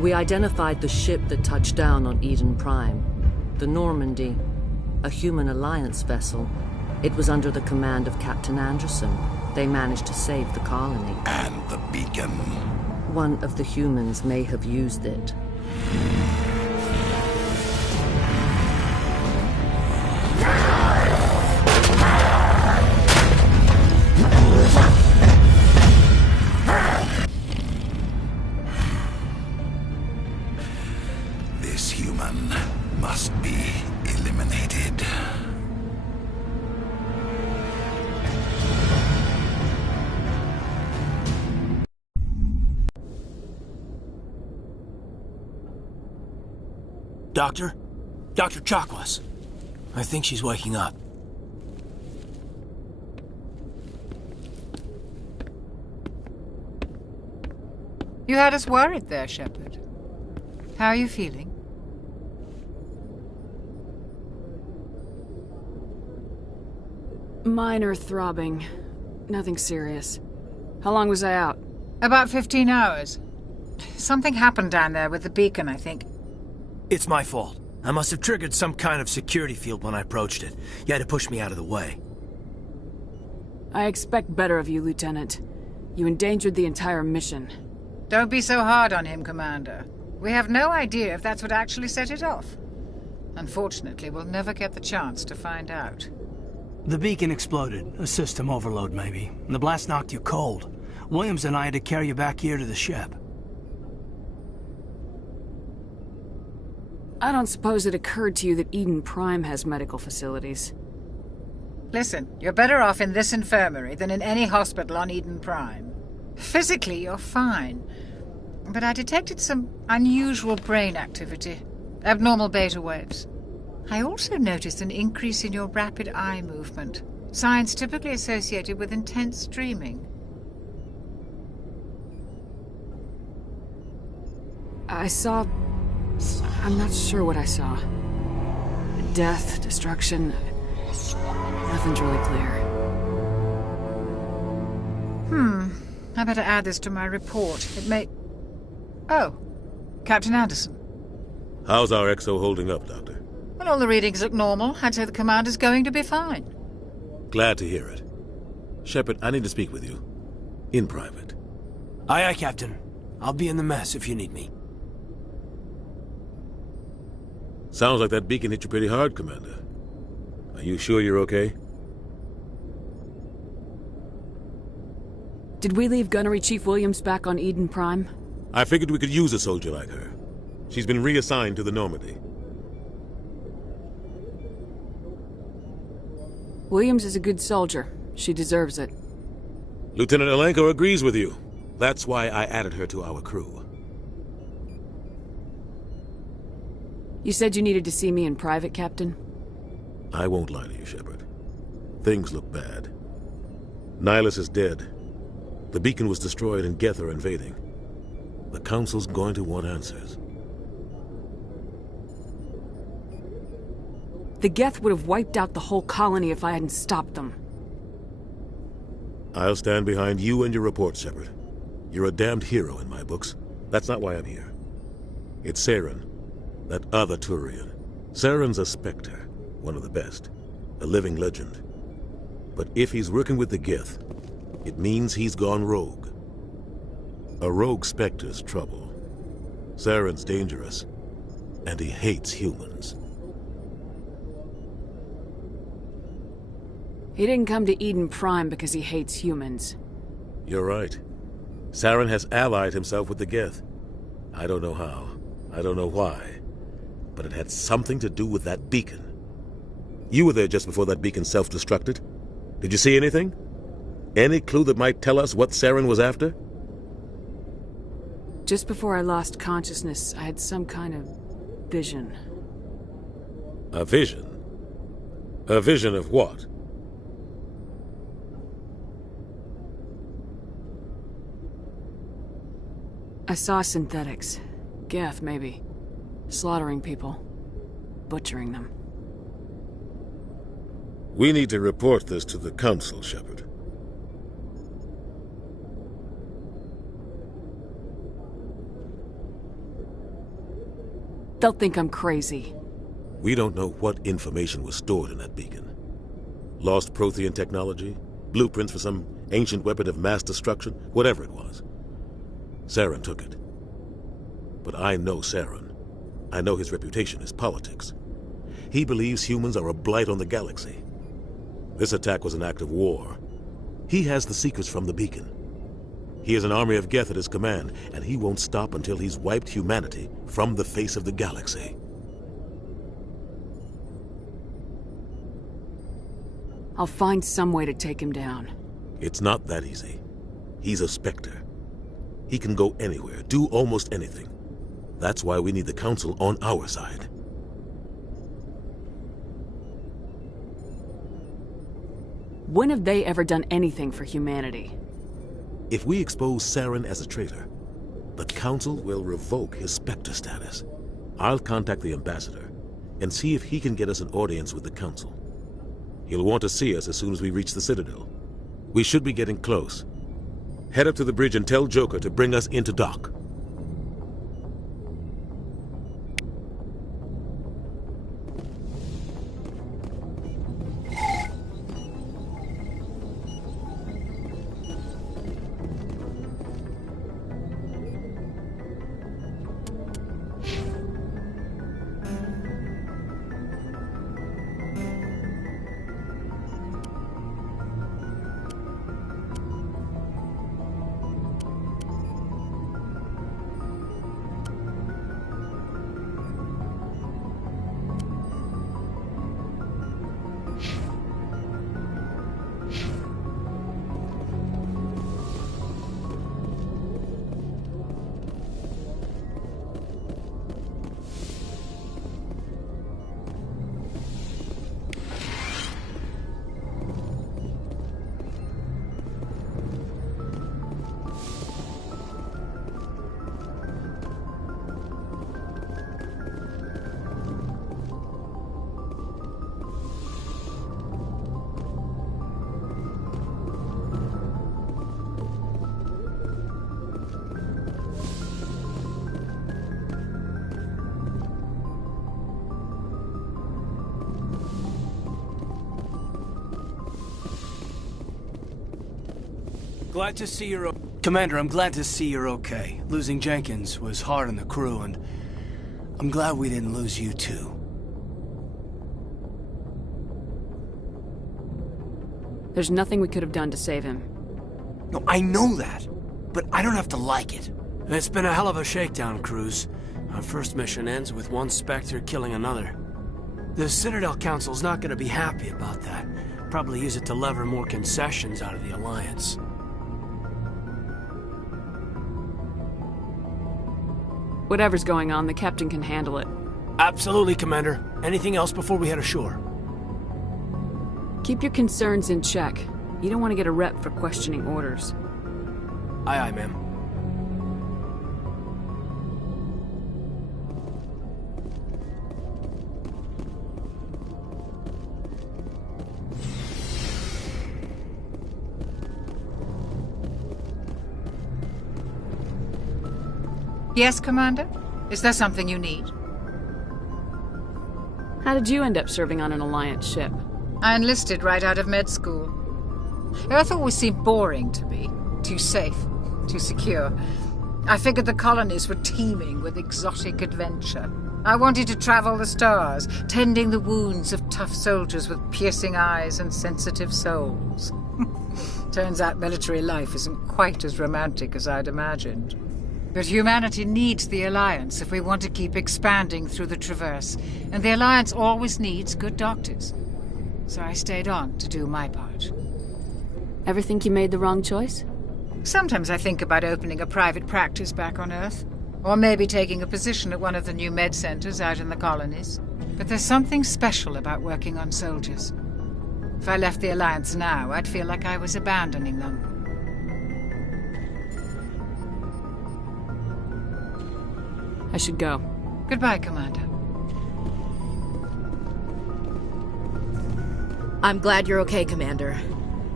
We identified the ship that touched down on Eden Prime, the Normandy. a human Alliance vessel. It was under the command of Captain Anderson. They managed to save the colony. And the beacon. One of the humans may have used it. This human must be eliminated. Doctor? Dr. Chakwas. I think she's waking up. You had us worried there, Shepard. How are you feeling? Minor throbbing. Nothing serious. How long was I out? About 15 hours. Something happened down there with the beacon, I think. It's my fault. I must have triggered some kind of security field when I approached it. You had to push me out of the way. I expect better of you, Lieutenant. You endangered the entire mission. Don't be so hard on him, Commander. We have no idea if that's what actually set it off. Unfortunately, we'll never get the chance to find out. The beacon exploded. A system overload, maybe. And the blast knocked you cold. Williams and I had to carry you back here to the ship. I don't suppose it occurred to you that Eden Prime has medical facilities. Listen, you're better off in this infirmary than in any hospital on Eden Prime. Physically, you're fine. But I detected some unusual brain activity. Abnormal beta waves. I also noticed an increase in your rapid eye movement. Signs typically associated with intense dreaming. I'm not sure what I saw. Death, destruction... Nothing's really clear. I better add this to my report. It may... Oh, Captain Anderson. How's our XO holding up, Doctor? Well, all the readings look normal. I'd say the commander's going to be fine. Glad to hear it. Shepard, I need to speak with you. In private. Aye, aye, Captain. I'll be in the mess if you need me. Sounds like that beacon hit you pretty hard, Commander. Are you sure you're okay? Did we leave Gunnery Chief Williams back on Eden Prime? I figured we could use a soldier like her. She's been reassigned to the Normandy. Williams is a good soldier. She deserves it. Lieutenant Alenko agrees with you. That's why I added her to our crew. You said you needed to see me in private, Captain? I won't lie to you, Shepard. Things look bad. Nihilus is dead. The beacon was destroyed and Geth are invading. The Council's going to want answers. The Geth would have wiped out the whole colony if I hadn't stopped them. I'll stand behind you and your report, Shepard. You're a damned hero in my books. That's not why I'm here. It's Saren, that other Turian. Saren's a Spectre, one of the best. A living legend. But if he's working with the Geth, it means he's gone rogue. A rogue Spectre's trouble. Saren's dangerous, and he hates humans. He didn't come to Eden Prime because he hates humans. You're right. Saren has allied himself with the Geth. I don't know how. I don't know why. But it had something to do with that beacon. You were there just before that beacon self-destructed. Did you see anything? Any clue that might tell us what Saren was after? Just before I lost consciousness, I had some kind of vision. A vision? A vision of what? I saw synthetics. Geth, maybe. Slaughtering people. Butchering them. We need to report this to the Council, Shepard. They'll think I'm crazy. We don't know what information was stored in that beacon. Lost Prothean technology? Blueprints for some ancient weapon of mass destruction? Whatever it was. Saren took it. But I know Saren. I know his reputation is politics. He believes humans are a blight on the galaxy. This attack was an act of war. He has the secrets from the beacon. He has an army of Geth at his command, and he won't stop until he's wiped humanity from the face of the galaxy. I'll find some way to take him down. It's not that easy. He's a Spectre. He can go anywhere, do almost anything. That's why we need the Council on our side. When have they ever done anything for humanity? If we expose Saren as a traitor, the Council will revoke his Spectre status. I'll contact the Ambassador and see if he can get us an audience with the Council. He'll want to see us as soon as we reach the Citadel. We should be getting close. Head up to the bridge and tell Joker to bring us into dock. Glad to see you're Commander, I'm glad to see you're okay. Losing Jenkins was hard on the crew, and I'm glad we didn't lose you too. There's nothing we could have done to save him. No, I know that, but I don't have to like it. It's been a hell of a shakedown, Cruz. Our first mission ends with one Spectre killing another. The Citadel Council's not gonna be happy about that. Probably use it to lever more concessions out of the Alliance. Whatever's going on, the captain can handle it. Absolutely, Commander. Anything else before we head ashore? Keep your concerns in check. You don't want to get a rep for questioning orders. Aye, aye, ma'am. Yes, Commander? Is there something you need? How did you end up serving on an Alliance ship? I enlisted right out of med school. Earth always seemed boring to me. Too safe, too secure. I figured the colonies were teeming with exotic adventure. I wanted to travel the stars, tending the wounds of tough soldiers with piercing eyes and sensitive souls. Turns out military life isn't quite as romantic as I'd imagined. But humanity needs the Alliance if we want to keep expanding through the Traverse, and the Alliance always needs good doctors. So I stayed on to do my part. Ever think you made the wrong choice? Sometimes I think about opening a private practice back on Earth, or maybe taking a position at one of the new med centers out in the colonies. But there's something special about working on soldiers. If I left the Alliance now, I'd feel like I was abandoning them. I should go. Goodbye, Commander. I'm glad you're okay, Commander.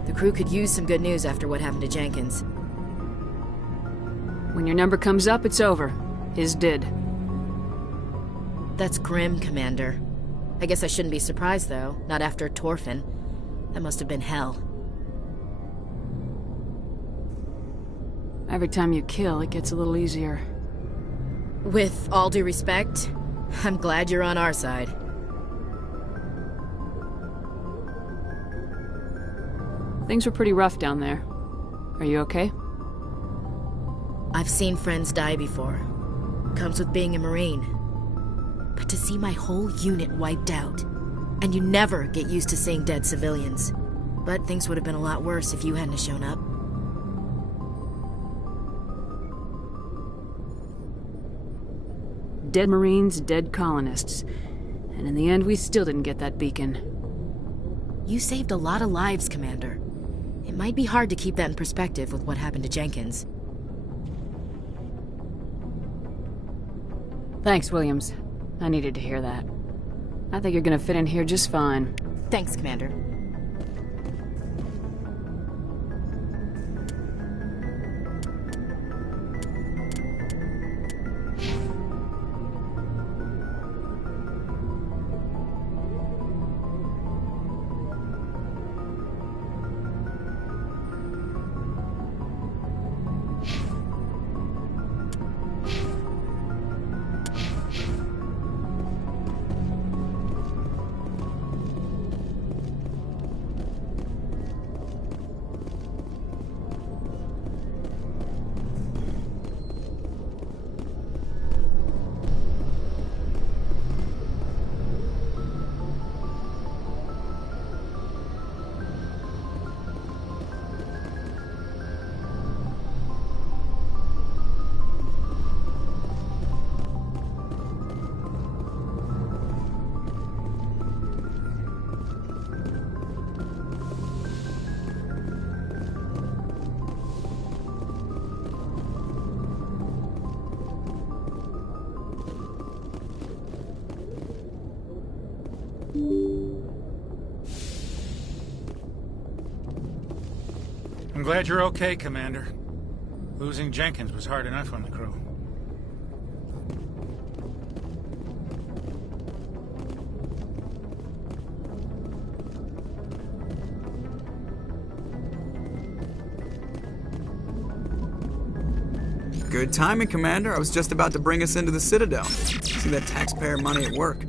The crew could use some good news after what happened to Jenkins. When your number comes up, it's over. His did. That's grim, Commander. I guess I shouldn't be surprised, though. Not after Torfin. That must have been hell. Every time you kill, it gets a little easier. With all due respect, I'm glad you're on our side. Things were pretty rough down there. Are you okay? I've seen friends die before. Comes with being a Marine. But to see my whole unit wiped out, and you never get used to seeing dead civilians. But things would have been a lot worse if you hadn't shown up. Dead Marines, dead colonists. And in the end, we still didn't get that beacon. You saved a lot of lives, Commander. It might be hard to keep that in perspective with what happened to Jenkins. Thanks, Williams. I needed to hear that. I think you're gonna fit in here just fine. Thanks, Commander. I'm glad you're okay, Commander. Losing Jenkins was hard enough on the crew. Good timing, Commander. I was just about to bring us into the Citadel. See that taxpayer money at work.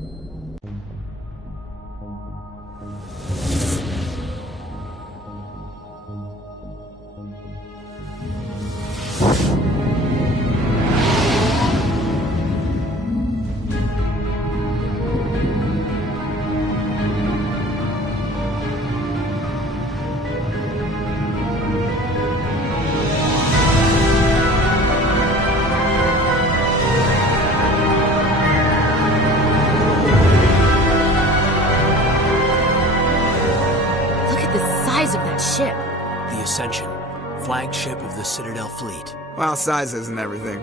Flagship of the Citadel fleet. Well, size isn't everything.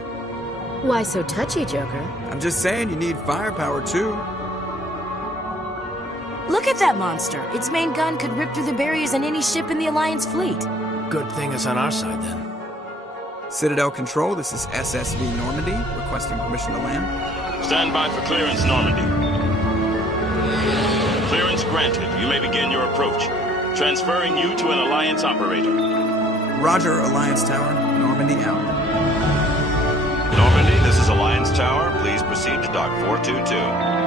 Why so touchy, Joker? I'm just saying you need firepower, too. Look at that monster. Its main gun could rip through the barriers in any ship in the Alliance fleet. Good thing it's on our side, then. Citadel Control, this is SSV Normandy, requesting permission to land. Stand by for clearance, Normandy. Clearance granted. You may begin your approach. Transferring you to an Alliance operator. Roger, Alliance Tower. Normandy out. Normandy, this is Alliance Tower. Please proceed to Dock 422.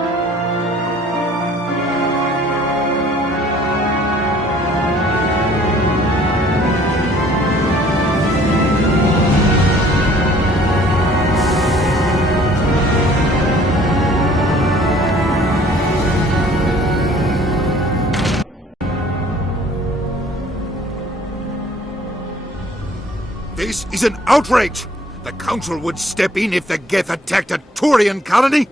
This is an outrage! The Council would step in if the Geth attacked a Turian colony?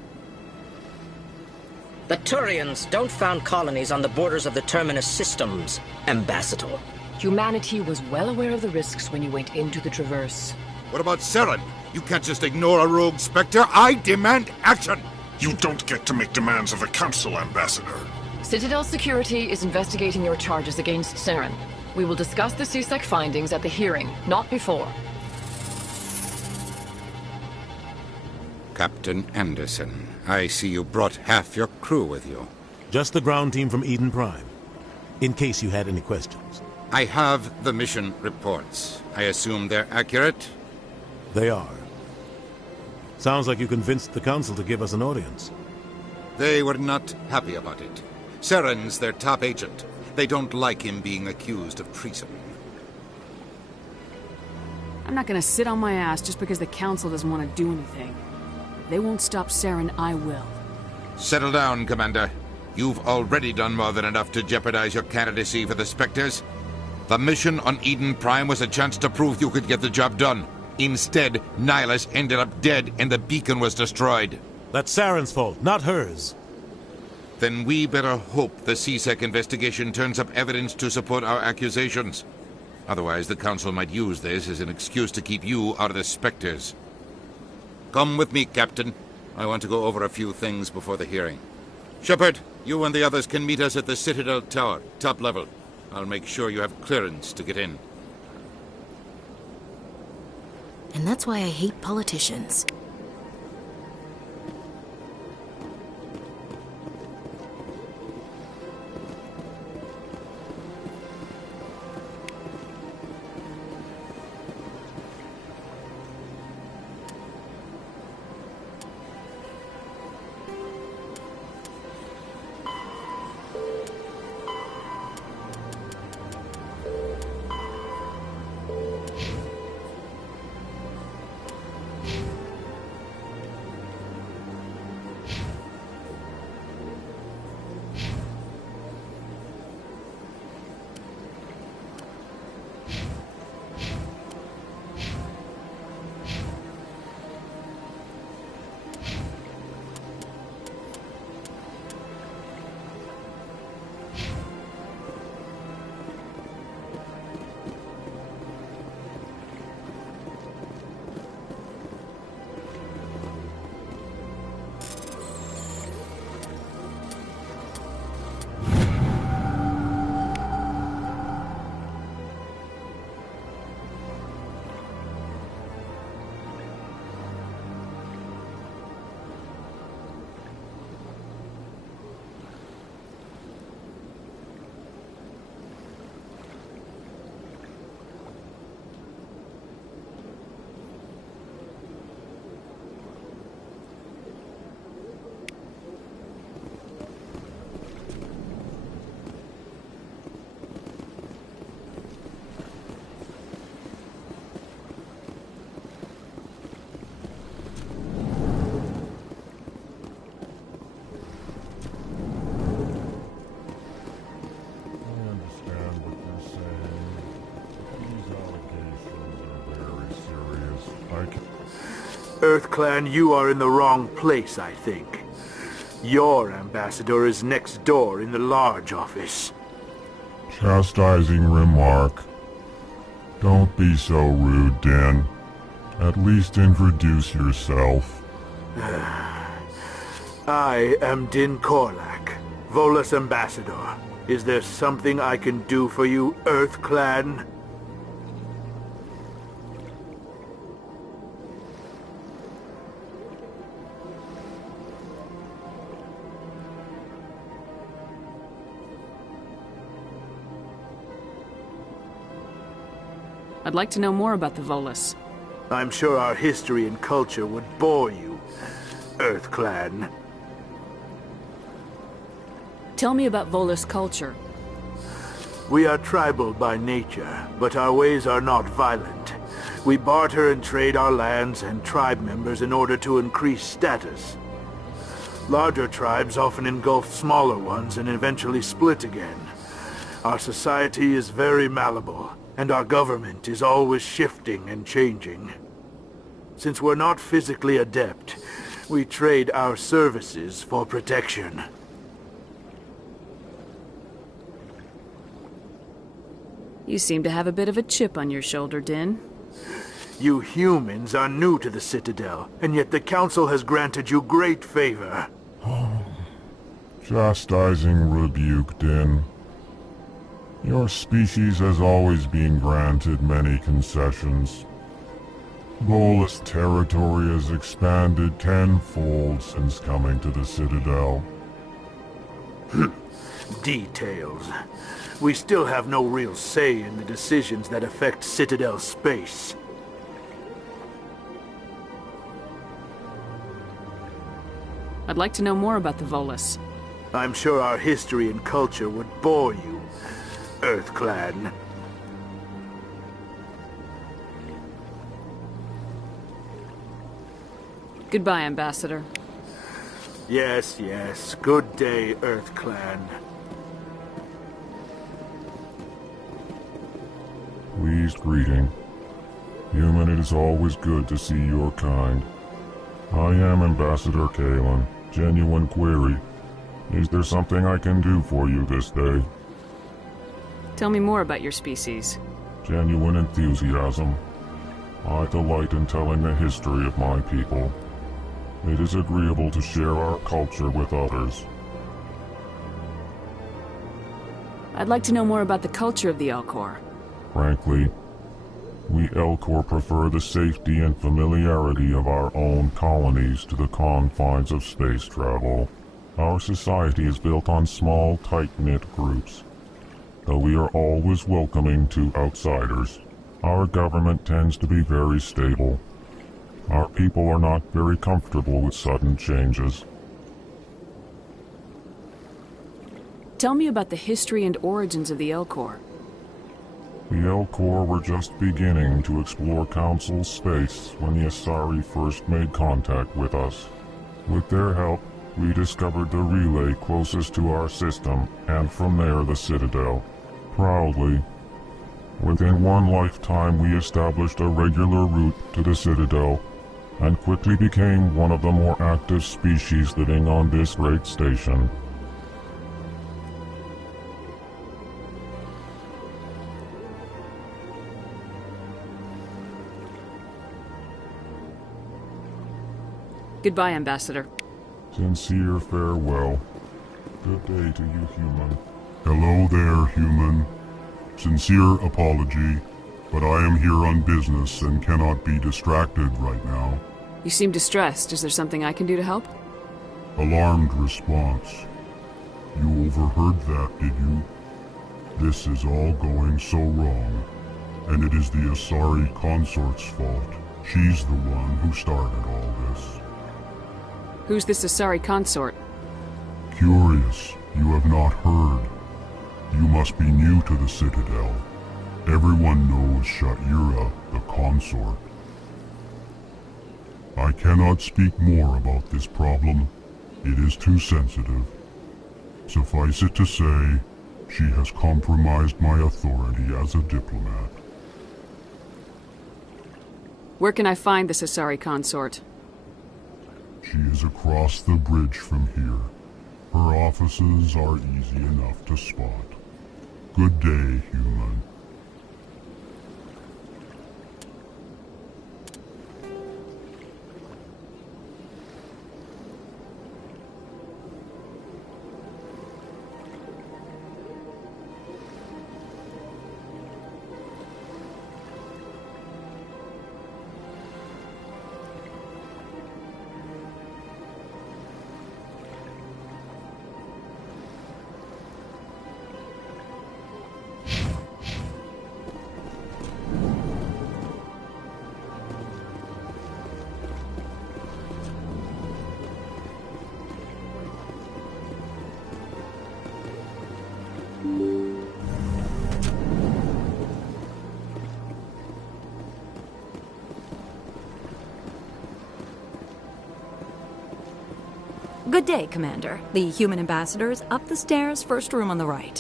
The Turians don't found colonies on the borders of the Terminus systems, Ambassador. Humanity was well aware of the risks when you went into the Traverse. What about Saren? You can't just ignore a rogue Spectre. I demand action! You don't get to make demands of the Council, Ambassador. Citadel Security is investigating your charges against Saren. We will discuss the CSEC findings at the hearing, not before. Captain Anderson, I see you brought half your crew with you. Just the ground team from Eden Prime, in case you had any questions. I have the mission reports. I assume they're accurate? They are. Sounds like you convinced the Council to give us an audience. They were not happy about it. Saren's their top agent. They don't like him being accused of treason. I'm not gonna sit on my ass just because the Council doesn't want to do anything. If they won't stop Saren, I will. Settle down, Commander. You've already done more than enough to jeopardize your candidacy for the Spectres. The mission on Eden Prime was a chance to prove you could get the job done. Instead, Nihilus ended up dead and the beacon was destroyed. That's Saren's fault, not hers. Then we better hope the C-Sec investigation turns up evidence to support our accusations. Otherwise, the Council might use this as an excuse to keep you out of the Spectres. Come with me, Captain. I want to go over a few things before the hearing. Shepard, you and the others can meet us at the Citadel Tower, top level. I'll make sure you have clearance to get in. And that's why I hate politicians. EarthClan, you are in the wrong place, I think. Your ambassador is next door in the large office. Chastising remark. Don't be so rude, Din. At least introduce yourself. I am Din Korlak, Volus ambassador. Is there something I can do for you, EarthClan? I'd like to know more about the Volus. I'm sure our history and culture would bore you, EarthClan. Tell me about Volus culture. We are tribal by nature, but our ways are not violent. We barter and trade our lands and tribe members in order to increase status. Larger tribes often engulf smaller ones and eventually split again. Our society is very malleable, and our government is always shifting and changing. Since we're not physically adept, we trade our services for protection. You seem to have a bit of a chip on your shoulder, Din. You humans are new to the Citadel, and yet the Council has granted you great favor. Chastising rebuke, Din. Your species has always been granted many concessions. Volus territory has expanded tenfold since coming to the Citadel. Details. We still have no real say in the decisions that affect Citadel space. I'd like to know more about the Volus. I'm sure our history and culture would bore you, EarthClan. Goodbye, Ambassador. Yes, yes. Good day, EarthClan. Pleased greeting. Human, it is always good to see your kind. I am Ambassador Kalen. Genuine query. Is there something I can do for you this day? Tell me more about your species. Genuine enthusiasm. I delight in telling the history of my people. It is agreeable to share our culture with others. I'd like to know more about the culture of the Elcor. Frankly, we Elcor prefer the safety and familiarity of our own colonies to the confines of space travel. Our society is built on small, tight-knit groups. Though we are always welcoming to outsiders, our government tends to be very stable. Our people are not very comfortable with sudden changes. Tell me about the history and origins of the Elcor. The Elcor were just beginning to explore Council space when the Asari first made contact with us. With their help, we discovered the relay closest to our system, and from there the Citadel. Proudly, within one lifetime we established a regular route to the Citadel, and quickly became one of the more active species living on this great station. Goodbye, Ambassador. Sincere farewell. Good day to you, human. Hello there, human. Sincere apology, but I am here on business and cannot be distracted right now. You seem distressed. Is there something I can do to help? Alarmed response. You overheard that, did you? This is all going so wrong, and it is the Asari consort's fault. She's the one who started all this. Who's this Asari consort? Curious, you have not heard. You must be new to the Citadel. Everyone knows Sha'ira, the consort. I cannot speak more about this problem. It is too sensitive. Suffice it to say, she has compromised my authority as a diplomat. Where can I find this Asari consort? She is across the bridge from here. Her offices are easy enough to spot. Good day, human. Good day, Commander. The human ambassador is up the stairs, first room on the right.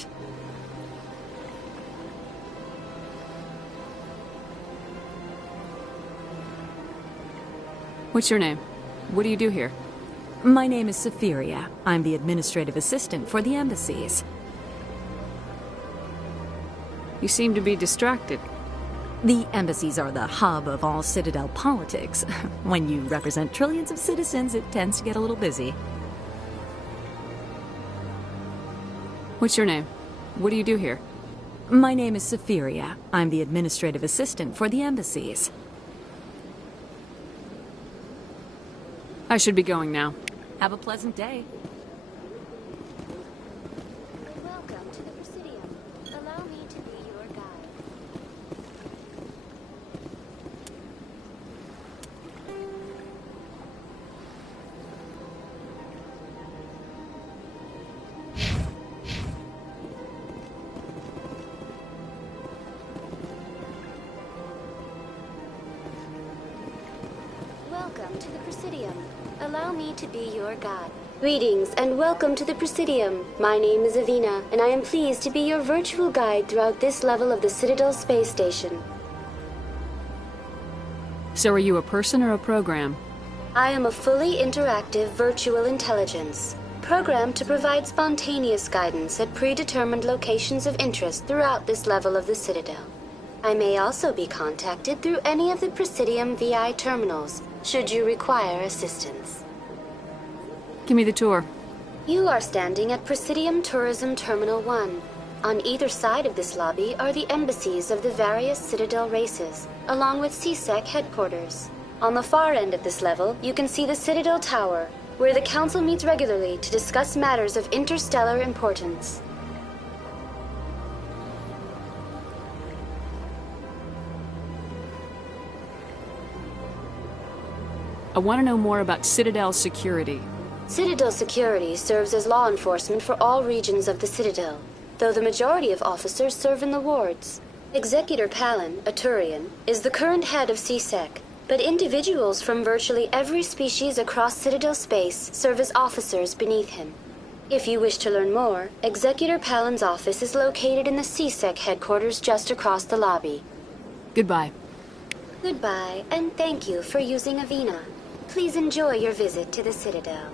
What's your name? What do you do here? My name is Safiria. I'm the administrative assistant for the embassies. You seem to be distracted. The embassies are the hub of all Citadel politics. When you represent trillions of citizens, it tends to get a little busy. What's your name? What do you do here? My name is Safiria. I'm the administrative assistant for the embassies. I should be going now. Have a pleasant day. Welcome to the Presidium. Allow me to be your guide. Greetings and welcome to the Presidium. My name is Avina, and I am pleased to be your virtual guide throughout this level of the Citadel space station. So are you a person or a program? I am a fully interactive virtual intelligence, programmed to provide spontaneous guidance at predetermined locations of interest throughout this level of the Citadel. I may also be contacted through any of the Presidium VI terminals, should you require assistance. Give me the tour. You are standing at Presidium Tourism Terminal 1. On either side of this lobby are the embassies of the various Citadel races, along with CSEC headquarters. On the far end of this level, you can see the Citadel Tower, where the Council meets regularly to discuss matters of interstellar importance. I want to know more about Citadel security. Citadel security serves as law enforcement for all regions of the Citadel, though the majority of officers serve in the wards. Executor Palin, a Turian, is the current head of CSEC, but individuals from virtually every species across Citadel space serve as officers beneath him. If you wish to learn more, Executor Palin's office is located in the CSEC headquarters just across the lobby. Goodbye. Goodbye, and thank you for using Avina. Please enjoy your visit to the Citadel.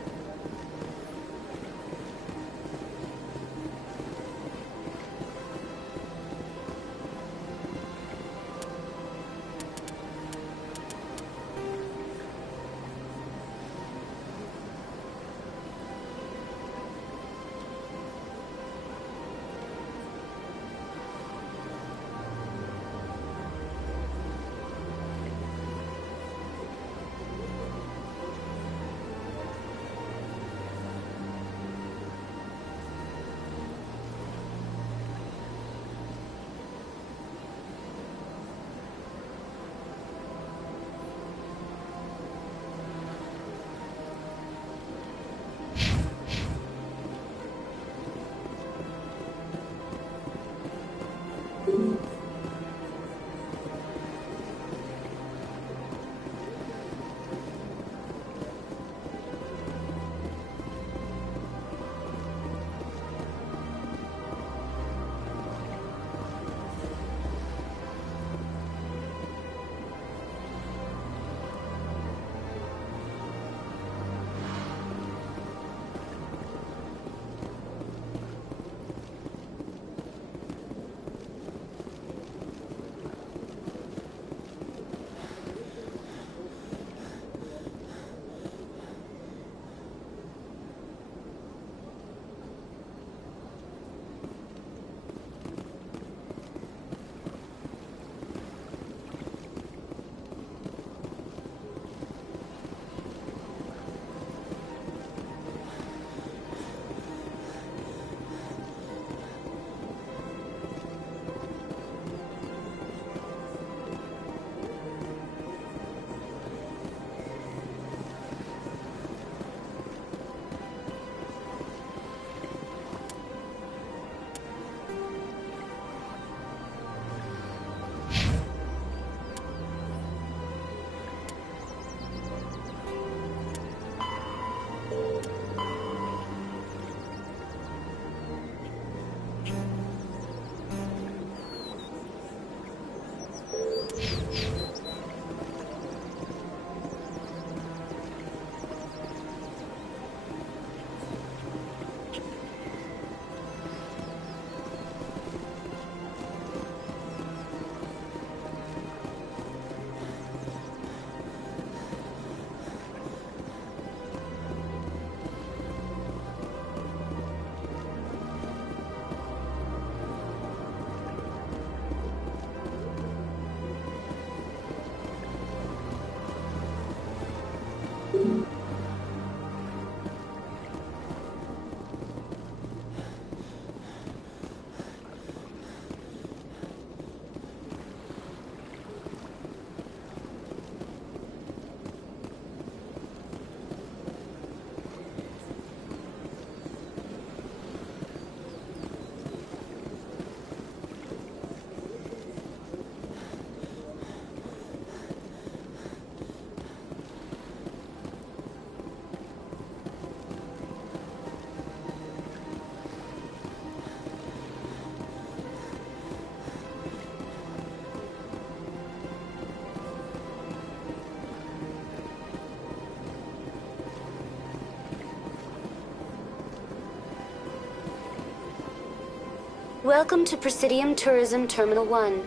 Welcome to Presidium Tourism Terminal 1.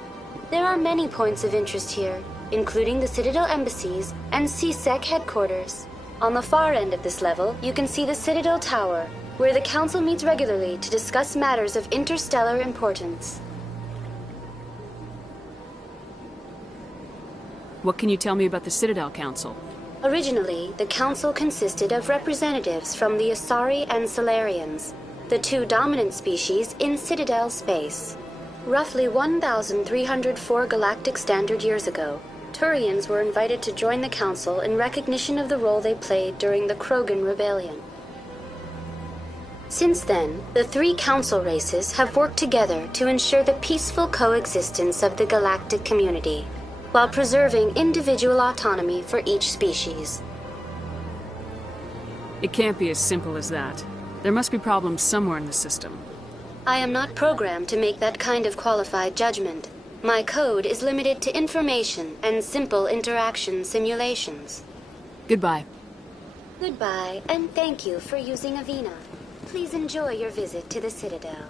There are many points of interest here, including the Citadel embassies and C-Sec headquarters. On the far end of this level, you can see the Citadel Tower, where the Council meets regularly to discuss matters of interstellar importance. What can you tell me about the Citadel Council? Originally, the Council consisted of representatives from the Asari and Salarians, the two dominant species in Citadel space. Roughly 1,304 galactic standard years ago, Turians were invited to join the Council in recognition of the role they played during the Krogan Rebellion. Since then, the three Council races have worked together to ensure the peaceful coexistence of the galactic community, while preserving individual autonomy for each species. It can't be as simple as that. There must be problems somewhere in the system. I am not programmed to make that kind of qualified judgment. My code is limited to information and simple interaction simulations. Goodbye. Goodbye, and thank you for using Avina. Please enjoy your visit to the Citadel.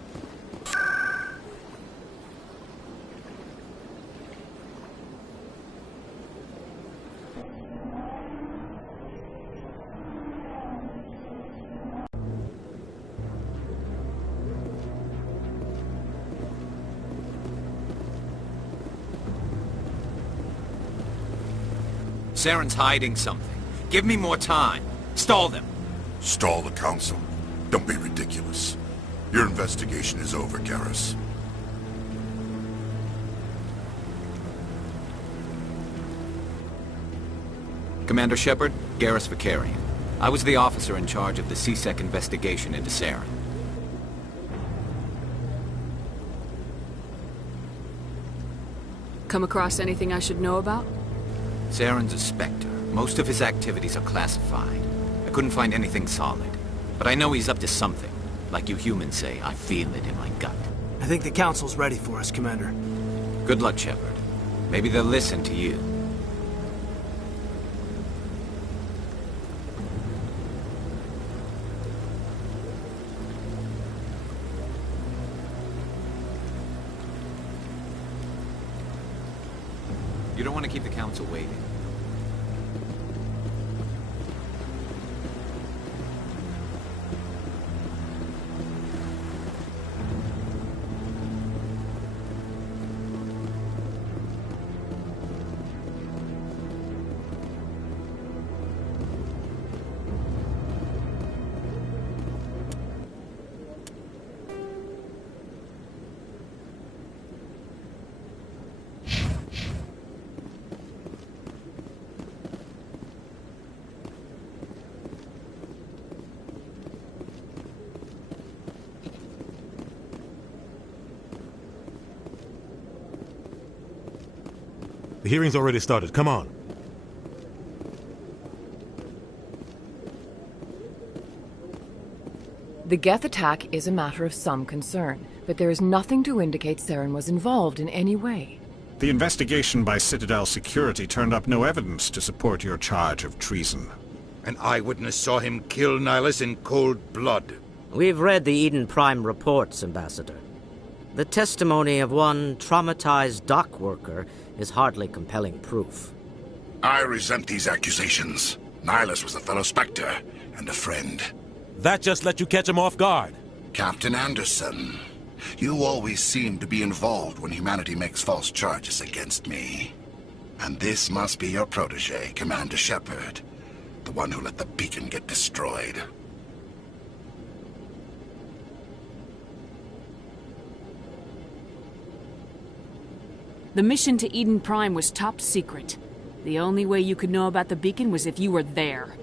Saren's hiding something. Give me more time. Stall them. Stall the Council? Don't be ridiculous. Your investigation is over, Garrus. Commander Shepard, Garrus Vakarian. I was the officer in charge of the C-Sec investigation into Saren. Come across anything I should know about? Saren's a Spectre. Most of his activities are classified. I couldn't find anything solid. But I know he's up to something. Like you humans say, I feel it in my gut. I think the Council's ready for us, Commander. Good luck, Shepard. Maybe they'll listen to you. You don't want to keep the Council waiting. The hearing's already started. Come on. The Geth attack is a matter of some concern, but there is nothing to indicate Saren was involved in any way. The investigation by Citadel Security turned up no evidence to support your charge of treason. An eyewitness saw him kill Nihilus in cold blood. We've read the Eden Prime reports, Ambassador. The testimony of one traumatized dock worker is hardly compelling proof. I resent these accusations. Nihilus was a fellow Spectre and a friend. That just let you catch him off guard. Captain Anderson, you always seem to be involved when humanity makes false charges against me. And this must be your protege, Commander Shepard, the one who let the beacon get destroyed. The mission to Eden Prime was top secret. The only way you could know about the beacon was if you were there.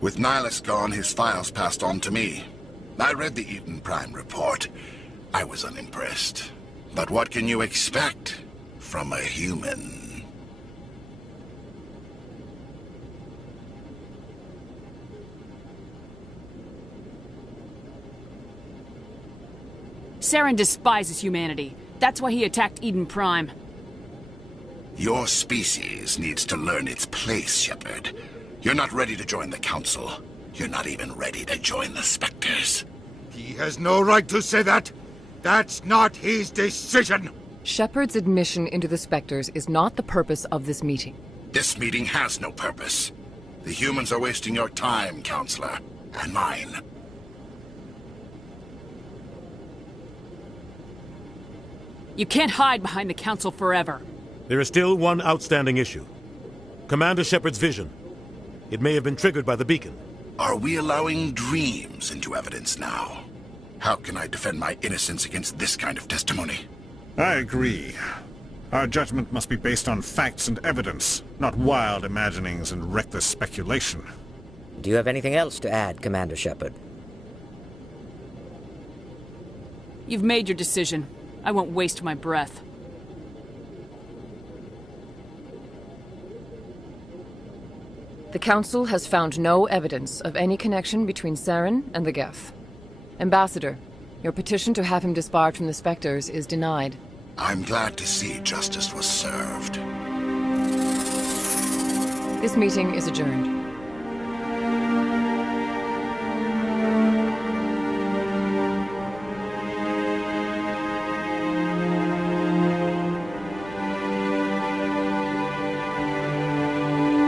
With Nihilus gone, his files passed on to me. I read the Eden Prime report. I was unimpressed. But what can you expect from a human? Saren despises humanity. That's why he attacked Eden Prime. Your species needs to learn its place, Shepard. You're not ready to join the Council. You're not even ready to join the Spectres. He has no right to say that. That's not his decision! Shepard's admission into the Spectres is not the purpose of this meeting. This meeting has no purpose. The humans are wasting your time, Counselor, and mine. You can't hide behind the Council forever. There is still one outstanding issue. Commander Shepard's vision. It may have been triggered by the beacon. Are we allowing dreams into evidence now? How can I defend my innocence against this kind of testimony? I agree. Our judgment must be based on facts and evidence, not wild imaginings and reckless speculation. Do you have anything else to add, Commander Shepard? You've made your decision. I won't waste my breath. The Council has found no evidence of any connection between Saren and the Geth. Ambassador, your petition to have him disbarred from the Spectres is denied. I'm glad to see justice was served. This meeting is adjourned.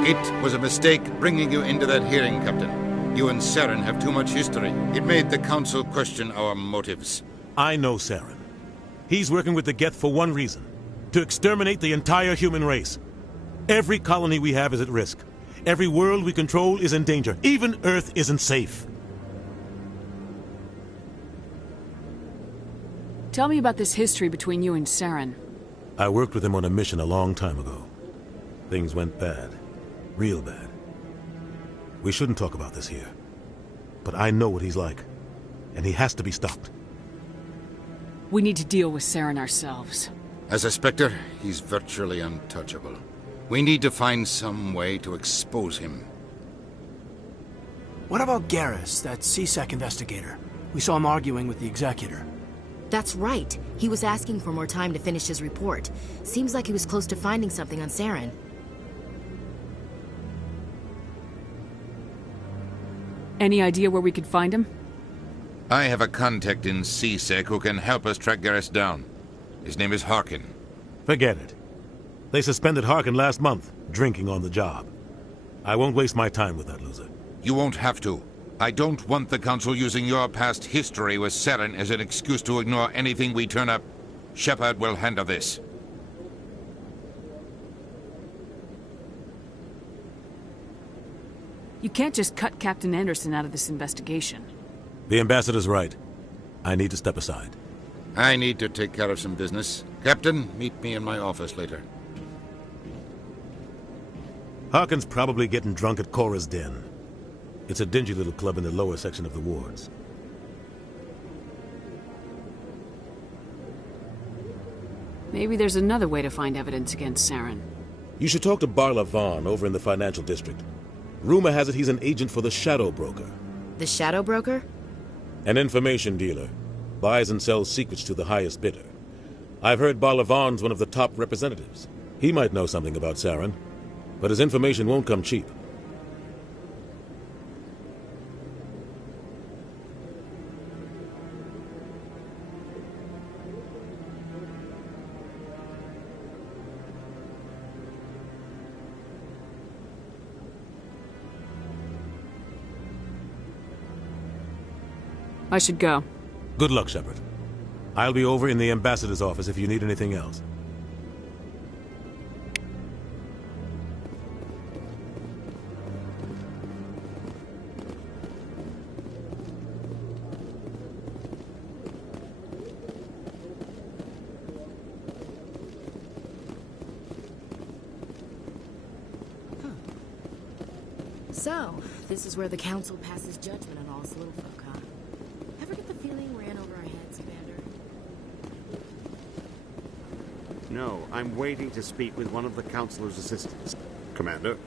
It was a mistake bringing you into that hearing, Captain. You and Saren have too much history. It made the Council question our motives. I know Saren. He's working with the Geth for one reason. To exterminate the entire human race. Every colony we have is at risk. Every world we control is in danger. Even Earth isn't safe. Tell me about this history between you and Saren. I worked with him on a mission a long time ago. Things went bad. Real bad. We shouldn't talk about this here. But I know what he's like. And he has to be stopped. We need to deal with Saren ourselves. As a Spectre, he's virtually untouchable. We need to find some way to expose him. What about Garrus, that C-Sec investigator? We saw him arguing with the Executor. That's right. He was asking for more time to finish his report. Seems like he was close to finding something on Saren. Any idea where we could find him? I have a contact in C-Sec who can help us track Garrus down. His name is Harkin. Forget it. They suspended Harkin last month, drinking on the job. I won't waste my time with that loser. You won't have to. I don't want the Council using your past history with Saren as an excuse to ignore anything we turn up. Shepard will handle this. You can't just cut Captain Anderson out of this investigation. The Ambassador's right. I need to step aside. I need to take care of some business. Captain, meet me in my office later. Harkin's probably getting drunk at Cora's Den. It's a dingy little club in the lower section of the wards. Maybe there's another way to find evidence against Saren. You should talk to Barla Vaughn over in the financial district. Rumor has it he's an agent for the Shadow Broker. The Shadow Broker? An information dealer. Buys and sells secrets to the highest bidder. I've heard Barla Vaughn's one of the top representatives. He might know something about Saren, but his information won't come cheap. I should go. Good luck, Shepard. I'll be over in the Ambassador's office if you need anything else. So, this is where the Council passes judgment on all us little folk, huh? Ever get the feeling we ran over our heads, Commander? No, I'm waiting to speak with one of the Councilor's assistants. Commander?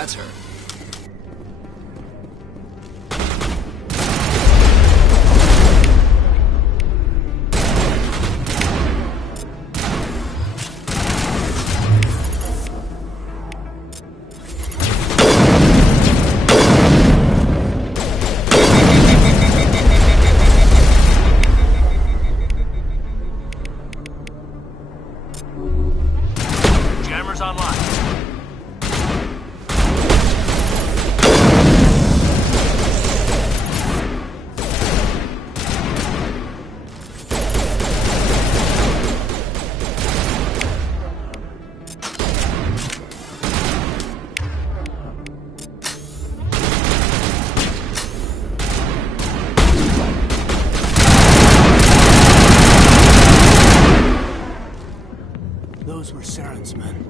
That's her. Jammers online. Those were Saren's men.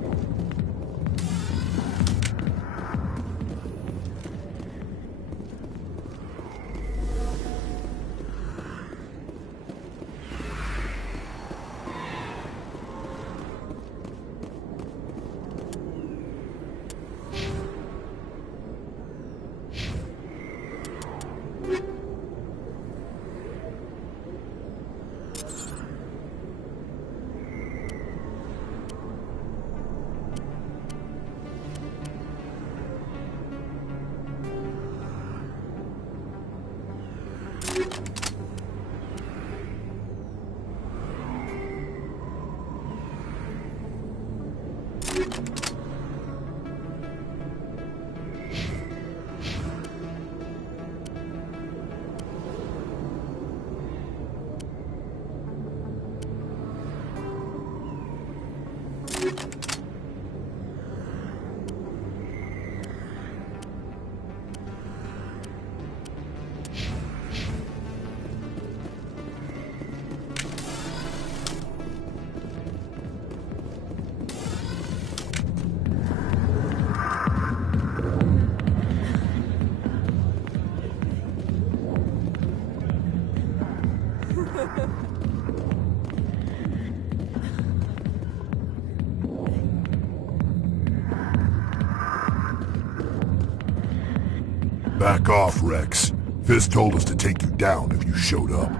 Back off, Rex. Fist told us to take you down if you showed up.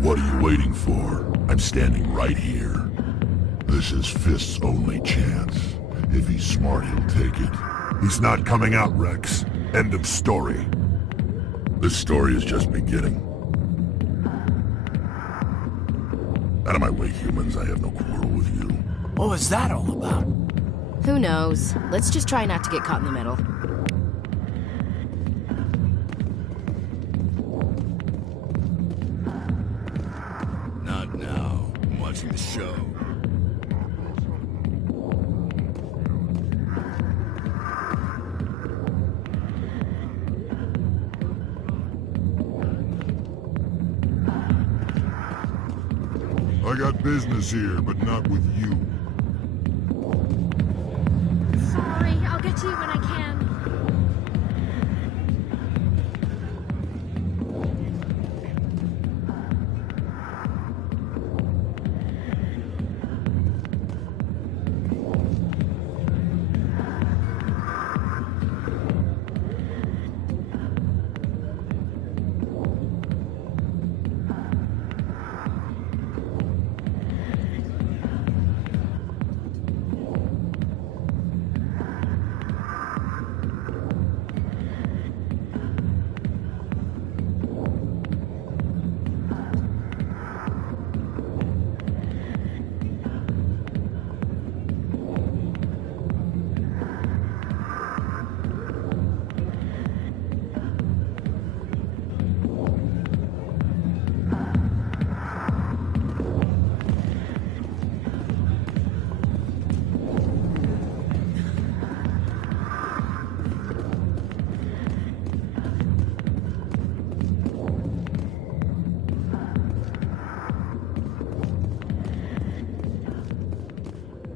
What are you waiting for? I'm standing right here. This is Fist's only chance. If he's smart, he'll take it. He's not coming out, Rex. End of story. This story is just beginning. Out of my way, humans. I have no quarrel with you. What was that all about? Who knows? Let's just try not to get caught in the middle. Not now. I'm watching the show. I got business here, but not with you. Sorry, I'll get to you when I can.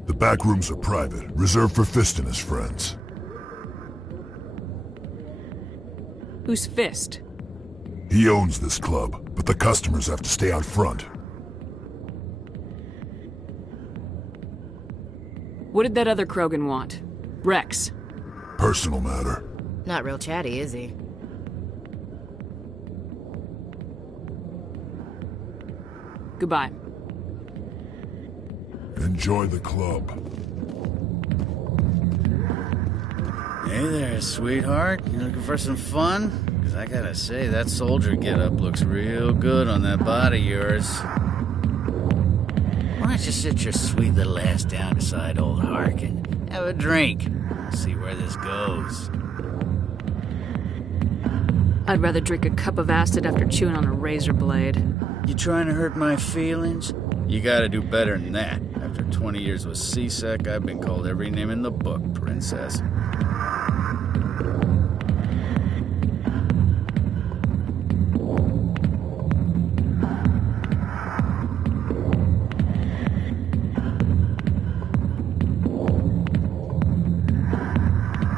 The back rooms are private, reserved for Fist and his friends. Who's Fist? He owns this club, but the customers have to stay out front. What did that other Krogan want? Rex. personal matter. Not real chatty, is he? Goodbye. Enjoy the club. Hey there, sweetheart. You looking for some fun? Because I gotta say, that soldier getup looks real good on that body of yours. Why don't you sit your sweet little ass down beside old Harkin? Have a drink. See where this goes. I'd rather drink a cup of acid after chewing on a razor blade. You trying to hurt my feelings? You gotta do better than that. After 20 years with C-Sec, I've been called every name in the book, princess.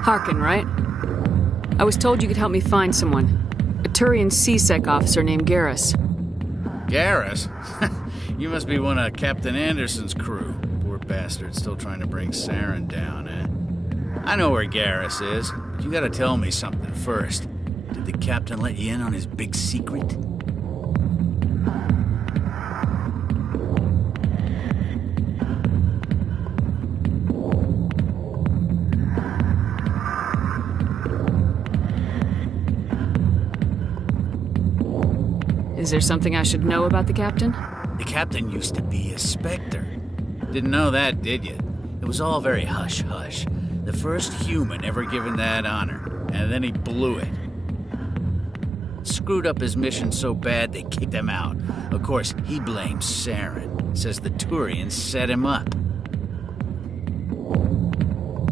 Harkin, right? I was told you could help me find someone. A Turian C-Sec officer named Garrus. Garrus? You must be one of Captain Anderson's crew. Poor bastard, still trying to bring Saren down, eh? I know where Garrus is, but you gotta tell me something first. Did the captain let you in on his big secret? Is there something I should know about the captain? The captain used to be a Spectre. Didn't know that, did you? It was all very hush-hush. The first human ever given that honor, and then he blew it. Screwed up his mission so bad they kicked him out. Of course, he blames Saren. Says the Turians set him up.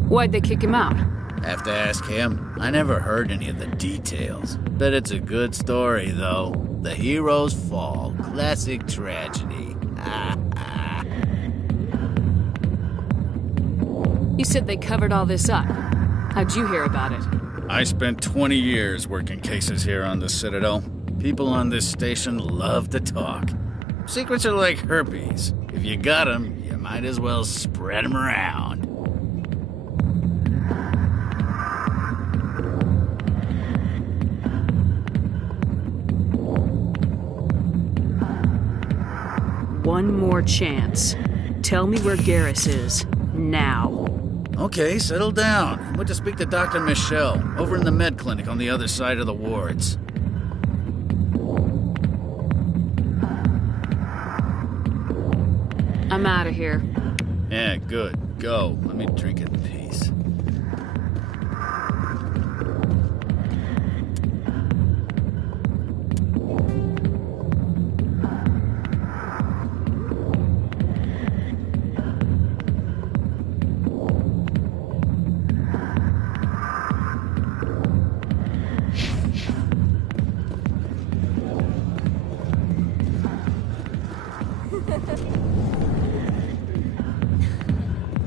Why'd they kick him out? Have to ask him. I never heard any of the details. Bet it's a good story, though. The heroes fall. Classic tragedy. You said they covered all this up. How'd you hear about it? I spent 20 years working cases here on the Citadel. People on this station love to talk. Secrets are like herpes. If you got them, you might as well spread them around. One more chance. Tell me where Garrus is. Now. Okay, settle down. I went to speak to Dr. Michelle, over in the med clinic on the other side of the wards. I'm out of here. Yeah, good. Go. Let me drink in peace.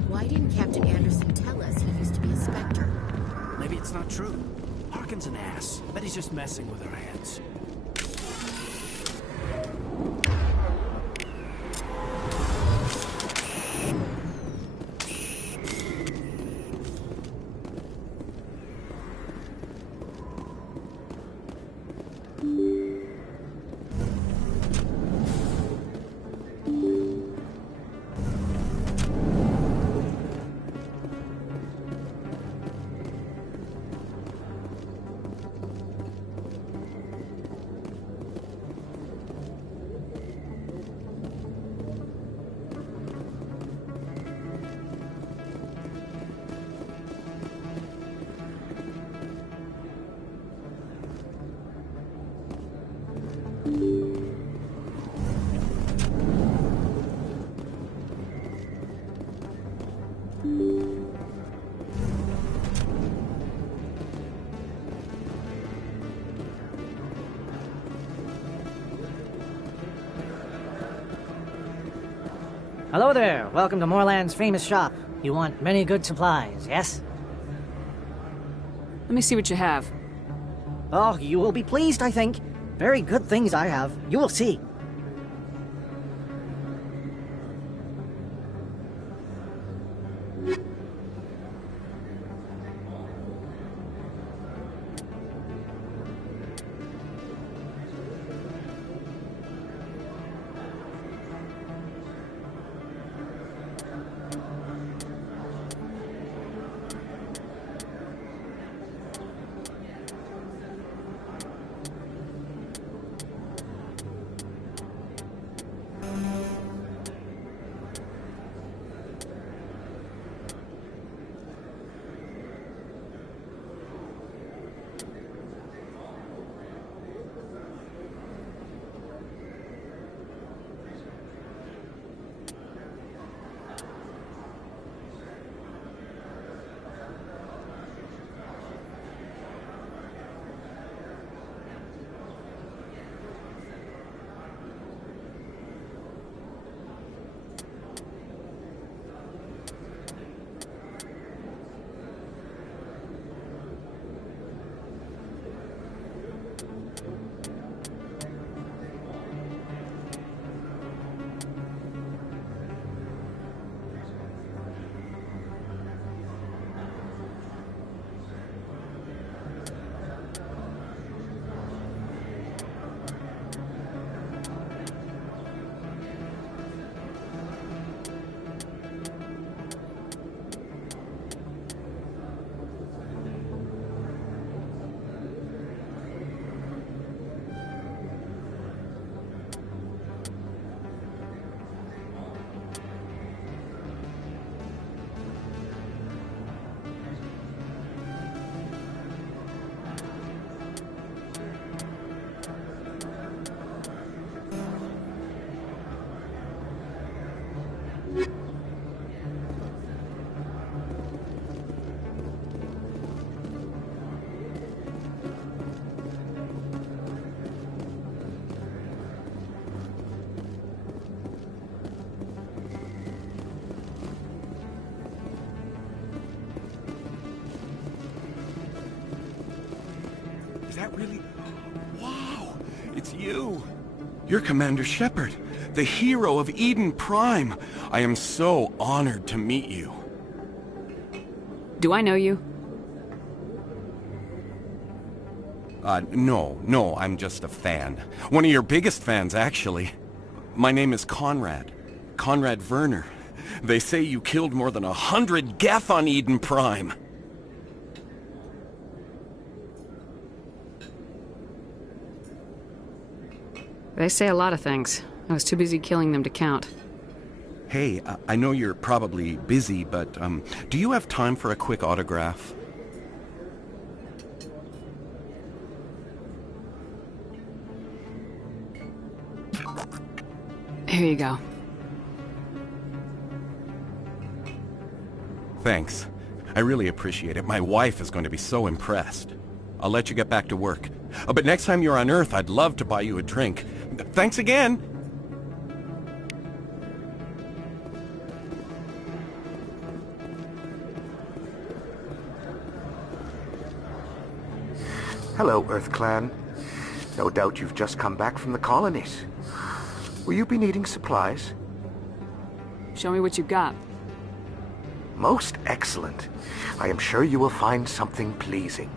Why didn't Captain Anderson tell us he used to be a Spectre? Maybe it's not true. Harkin's an ass. I bet he's just messing with our heads. Hello there. Welcome to Moorland's famous shop. You want many good supplies, yes? Let me see what you have. Oh, you will be pleased, I think. Very good things I have. You will see. that really... Wow! It's you! You're Commander Shepard, the hero of Eden Prime. I am so honored to meet you. Do I know you? No, I'm just a fan. One of your biggest fans, actually. My name is Conrad. Conrad Werner. They say you killed more than 100 Geth on Eden Prime. They say a lot of things. I was too busy killing them to count. Hey, I know you're probably busy, but do you have time for a quick autograph? Here you go. Thanks. I really appreciate it. My wife is going to be so impressed. I'll let you get back to work. But next time you're on Earth, I'd love to buy you a drink. Thanks again! Hello, Earth Clan. No doubt you've just come back from the colonies. Will you be needing supplies? Show me what you've got. Most excellent. I am sure you will find something pleasing.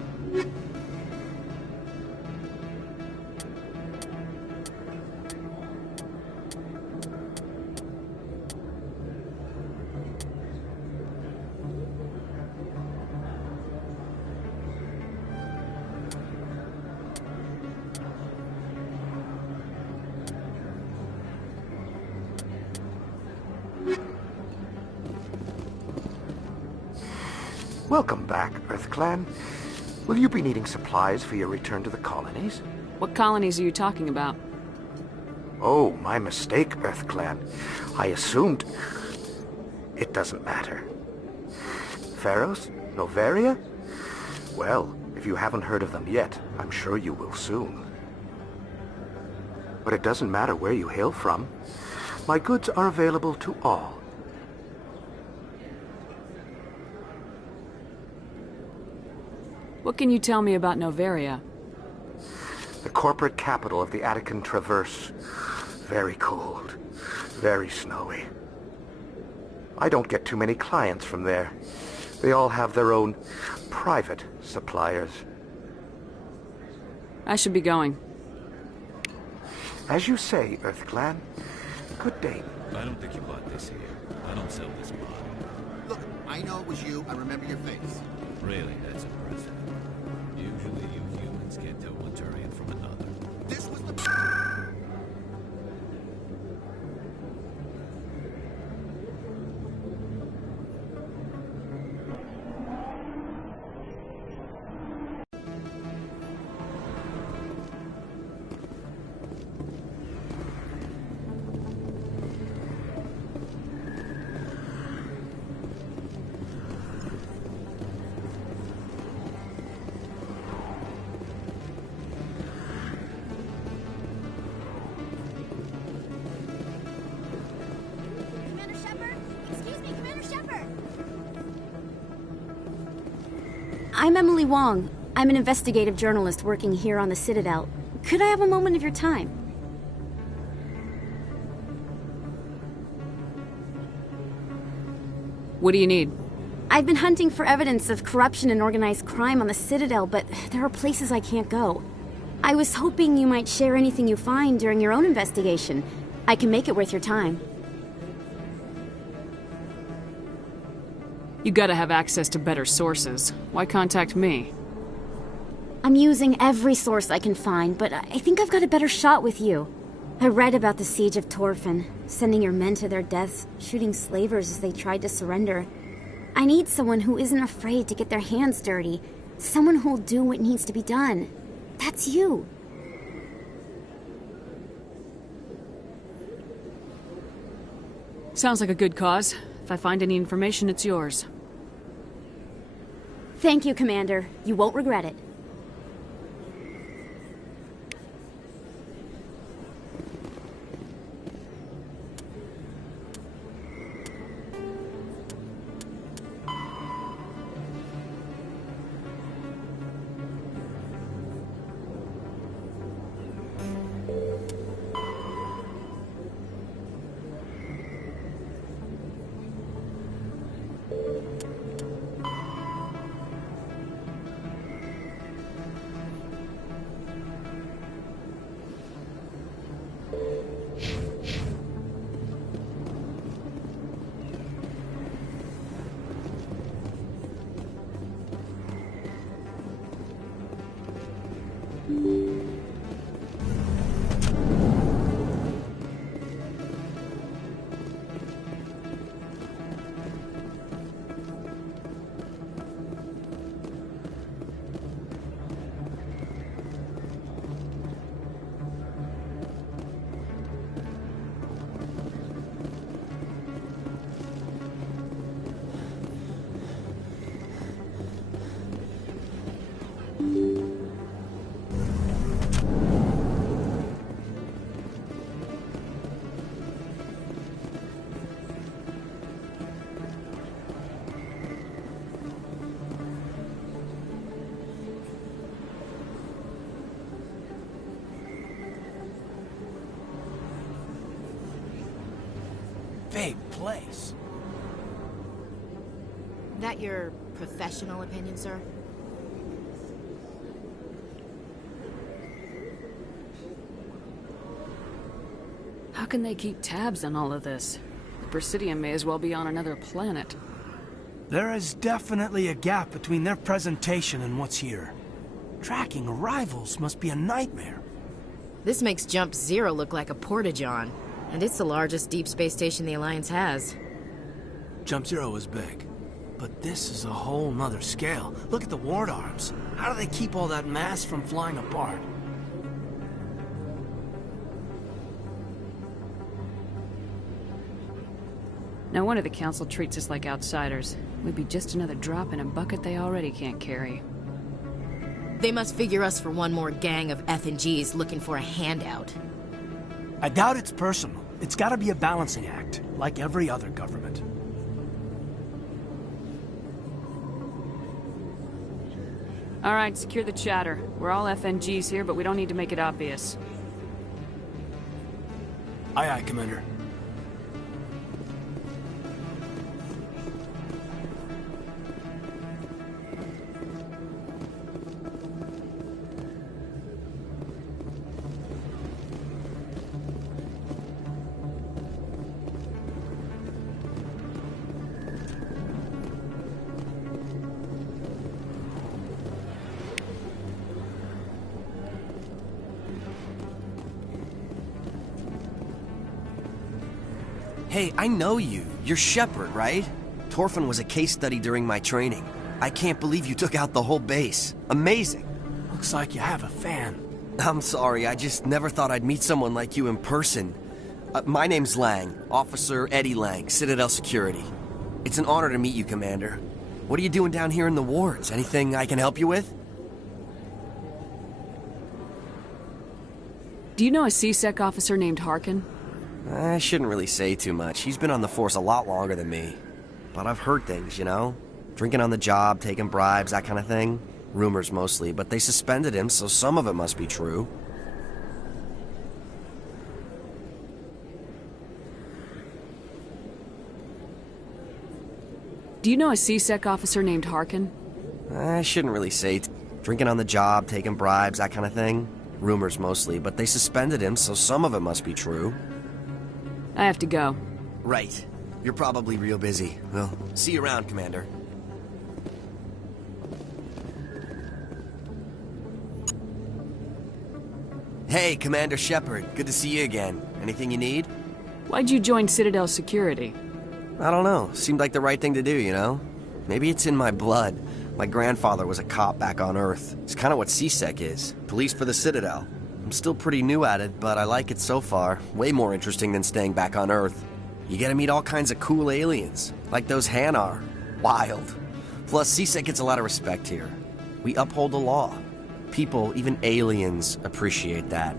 Welcome back, Earth Clan. Will you be needing supplies for your return to the colonies? What colonies are you talking about? Oh, my mistake, Earth Clan. I assumed... It doesn't matter. Pharos? Noveria? Well, if you haven't heard of them yet, I'm sure you will soon. But it doesn't matter where you hail from. My goods are available to all. What can you tell me about Noveria? The corporate capital of the Attican Traverse. Very cold. Very snowy. I don't get too many clients from there. They all have their own private suppliers. I should be going. As you say, Earth Clan. Good day. I don't think you bought this here. I don't sell this bottle. Look, I know it was you. I remember your face. Really, that's impressive. Usually you humans can't tell one Turian from another. This was the... I'm Emily Wong. I'm an investigative journalist working here on the Citadel. Could I have a moment of your time? What do you need? I've been hunting for evidence of corruption and organized crime on the Citadel, but there are places I can't go. I was hoping you might share anything you find during your own investigation. I can make it worth your time. You gotta have access to better sources. Why contact me? I'm using every source I can find, but I think I've got a better shot with you. I read about the siege of Torfin, sending your men to their deaths, shooting slavers as they tried to surrender. I need someone who isn't afraid to get their hands dirty. Someone who'll do what needs to be done. That's you. Sounds like a good cause. If I find any information, it's yours. Thank you, Commander. You won't regret it. big place. That your professional opinion, sir? How can they keep tabs on all of this? The Presidium may as well be on another planet. There is definitely a gap between their presentation and what's here. Tracking arrivals must be a nightmare. This makes Jump Zero look like a porta-john, and it's the largest deep space station the Alliance has. Jump Zero is big, but this is a whole nother scale. Look at the ward arms. How do they keep all that mass from flying apart? No wonder the Council treats us like outsiders. We'd be just another drop in a bucket they already can't carry. They must figure us for one more gang of F&Gs looking for a handout. I doubt it's personal. It's gotta be a balancing act, like every other government. All right, secure the chatter. We're all FNGs here, but we don't need to make it obvious. Aye, aye, Commander. Hey, I know you. You're Shepard, right? Torfin was a case study during my training. I can't believe you took out the whole base. Amazing. Looks like you have a fan. I'm sorry, I just never thought I'd meet someone like you in person. My name's Lang, Officer Eddie Lang, Citadel Security. It's an honor to meet you, Commander. What are you doing down here in the wards? Anything I can help you with? Do you know a C-Sec officer named Harkin? I shouldn't really say too much. He's been on the force a lot longer than me. But I've heard things, you know? Drinking on the job, taking bribes, that kind of thing. Rumors mostly, but they suspended him, so some of it must be true. Do you know a C-Sec officer named Harkin? I shouldn't really say drinking on the job, taking bribes, that kind of thing. Rumors mostly, but they suspended him, so some of it must be true. I have to go. Right. You're probably real busy. Well, see you around, Commander. Hey, Commander Shepard. Good to see you again. Anything you need? Why'd you join Citadel Security? I don't know. Seemed like the right thing to do, you know? Maybe it's in my blood. My grandfather was a cop back on Earth. It's kind of what C-Sec is. Police for the Citadel. I'm still pretty new at it, but I like it so far. Way more interesting than staying back on Earth. You get to meet all kinds of cool aliens, like those Hanar. Wild. Plus, C-Sec gets a lot of respect here. We uphold the law. People, even aliens, appreciate that.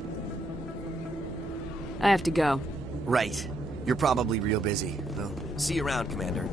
I have to go. Right. You're probably real busy. Well, see you around, Commander.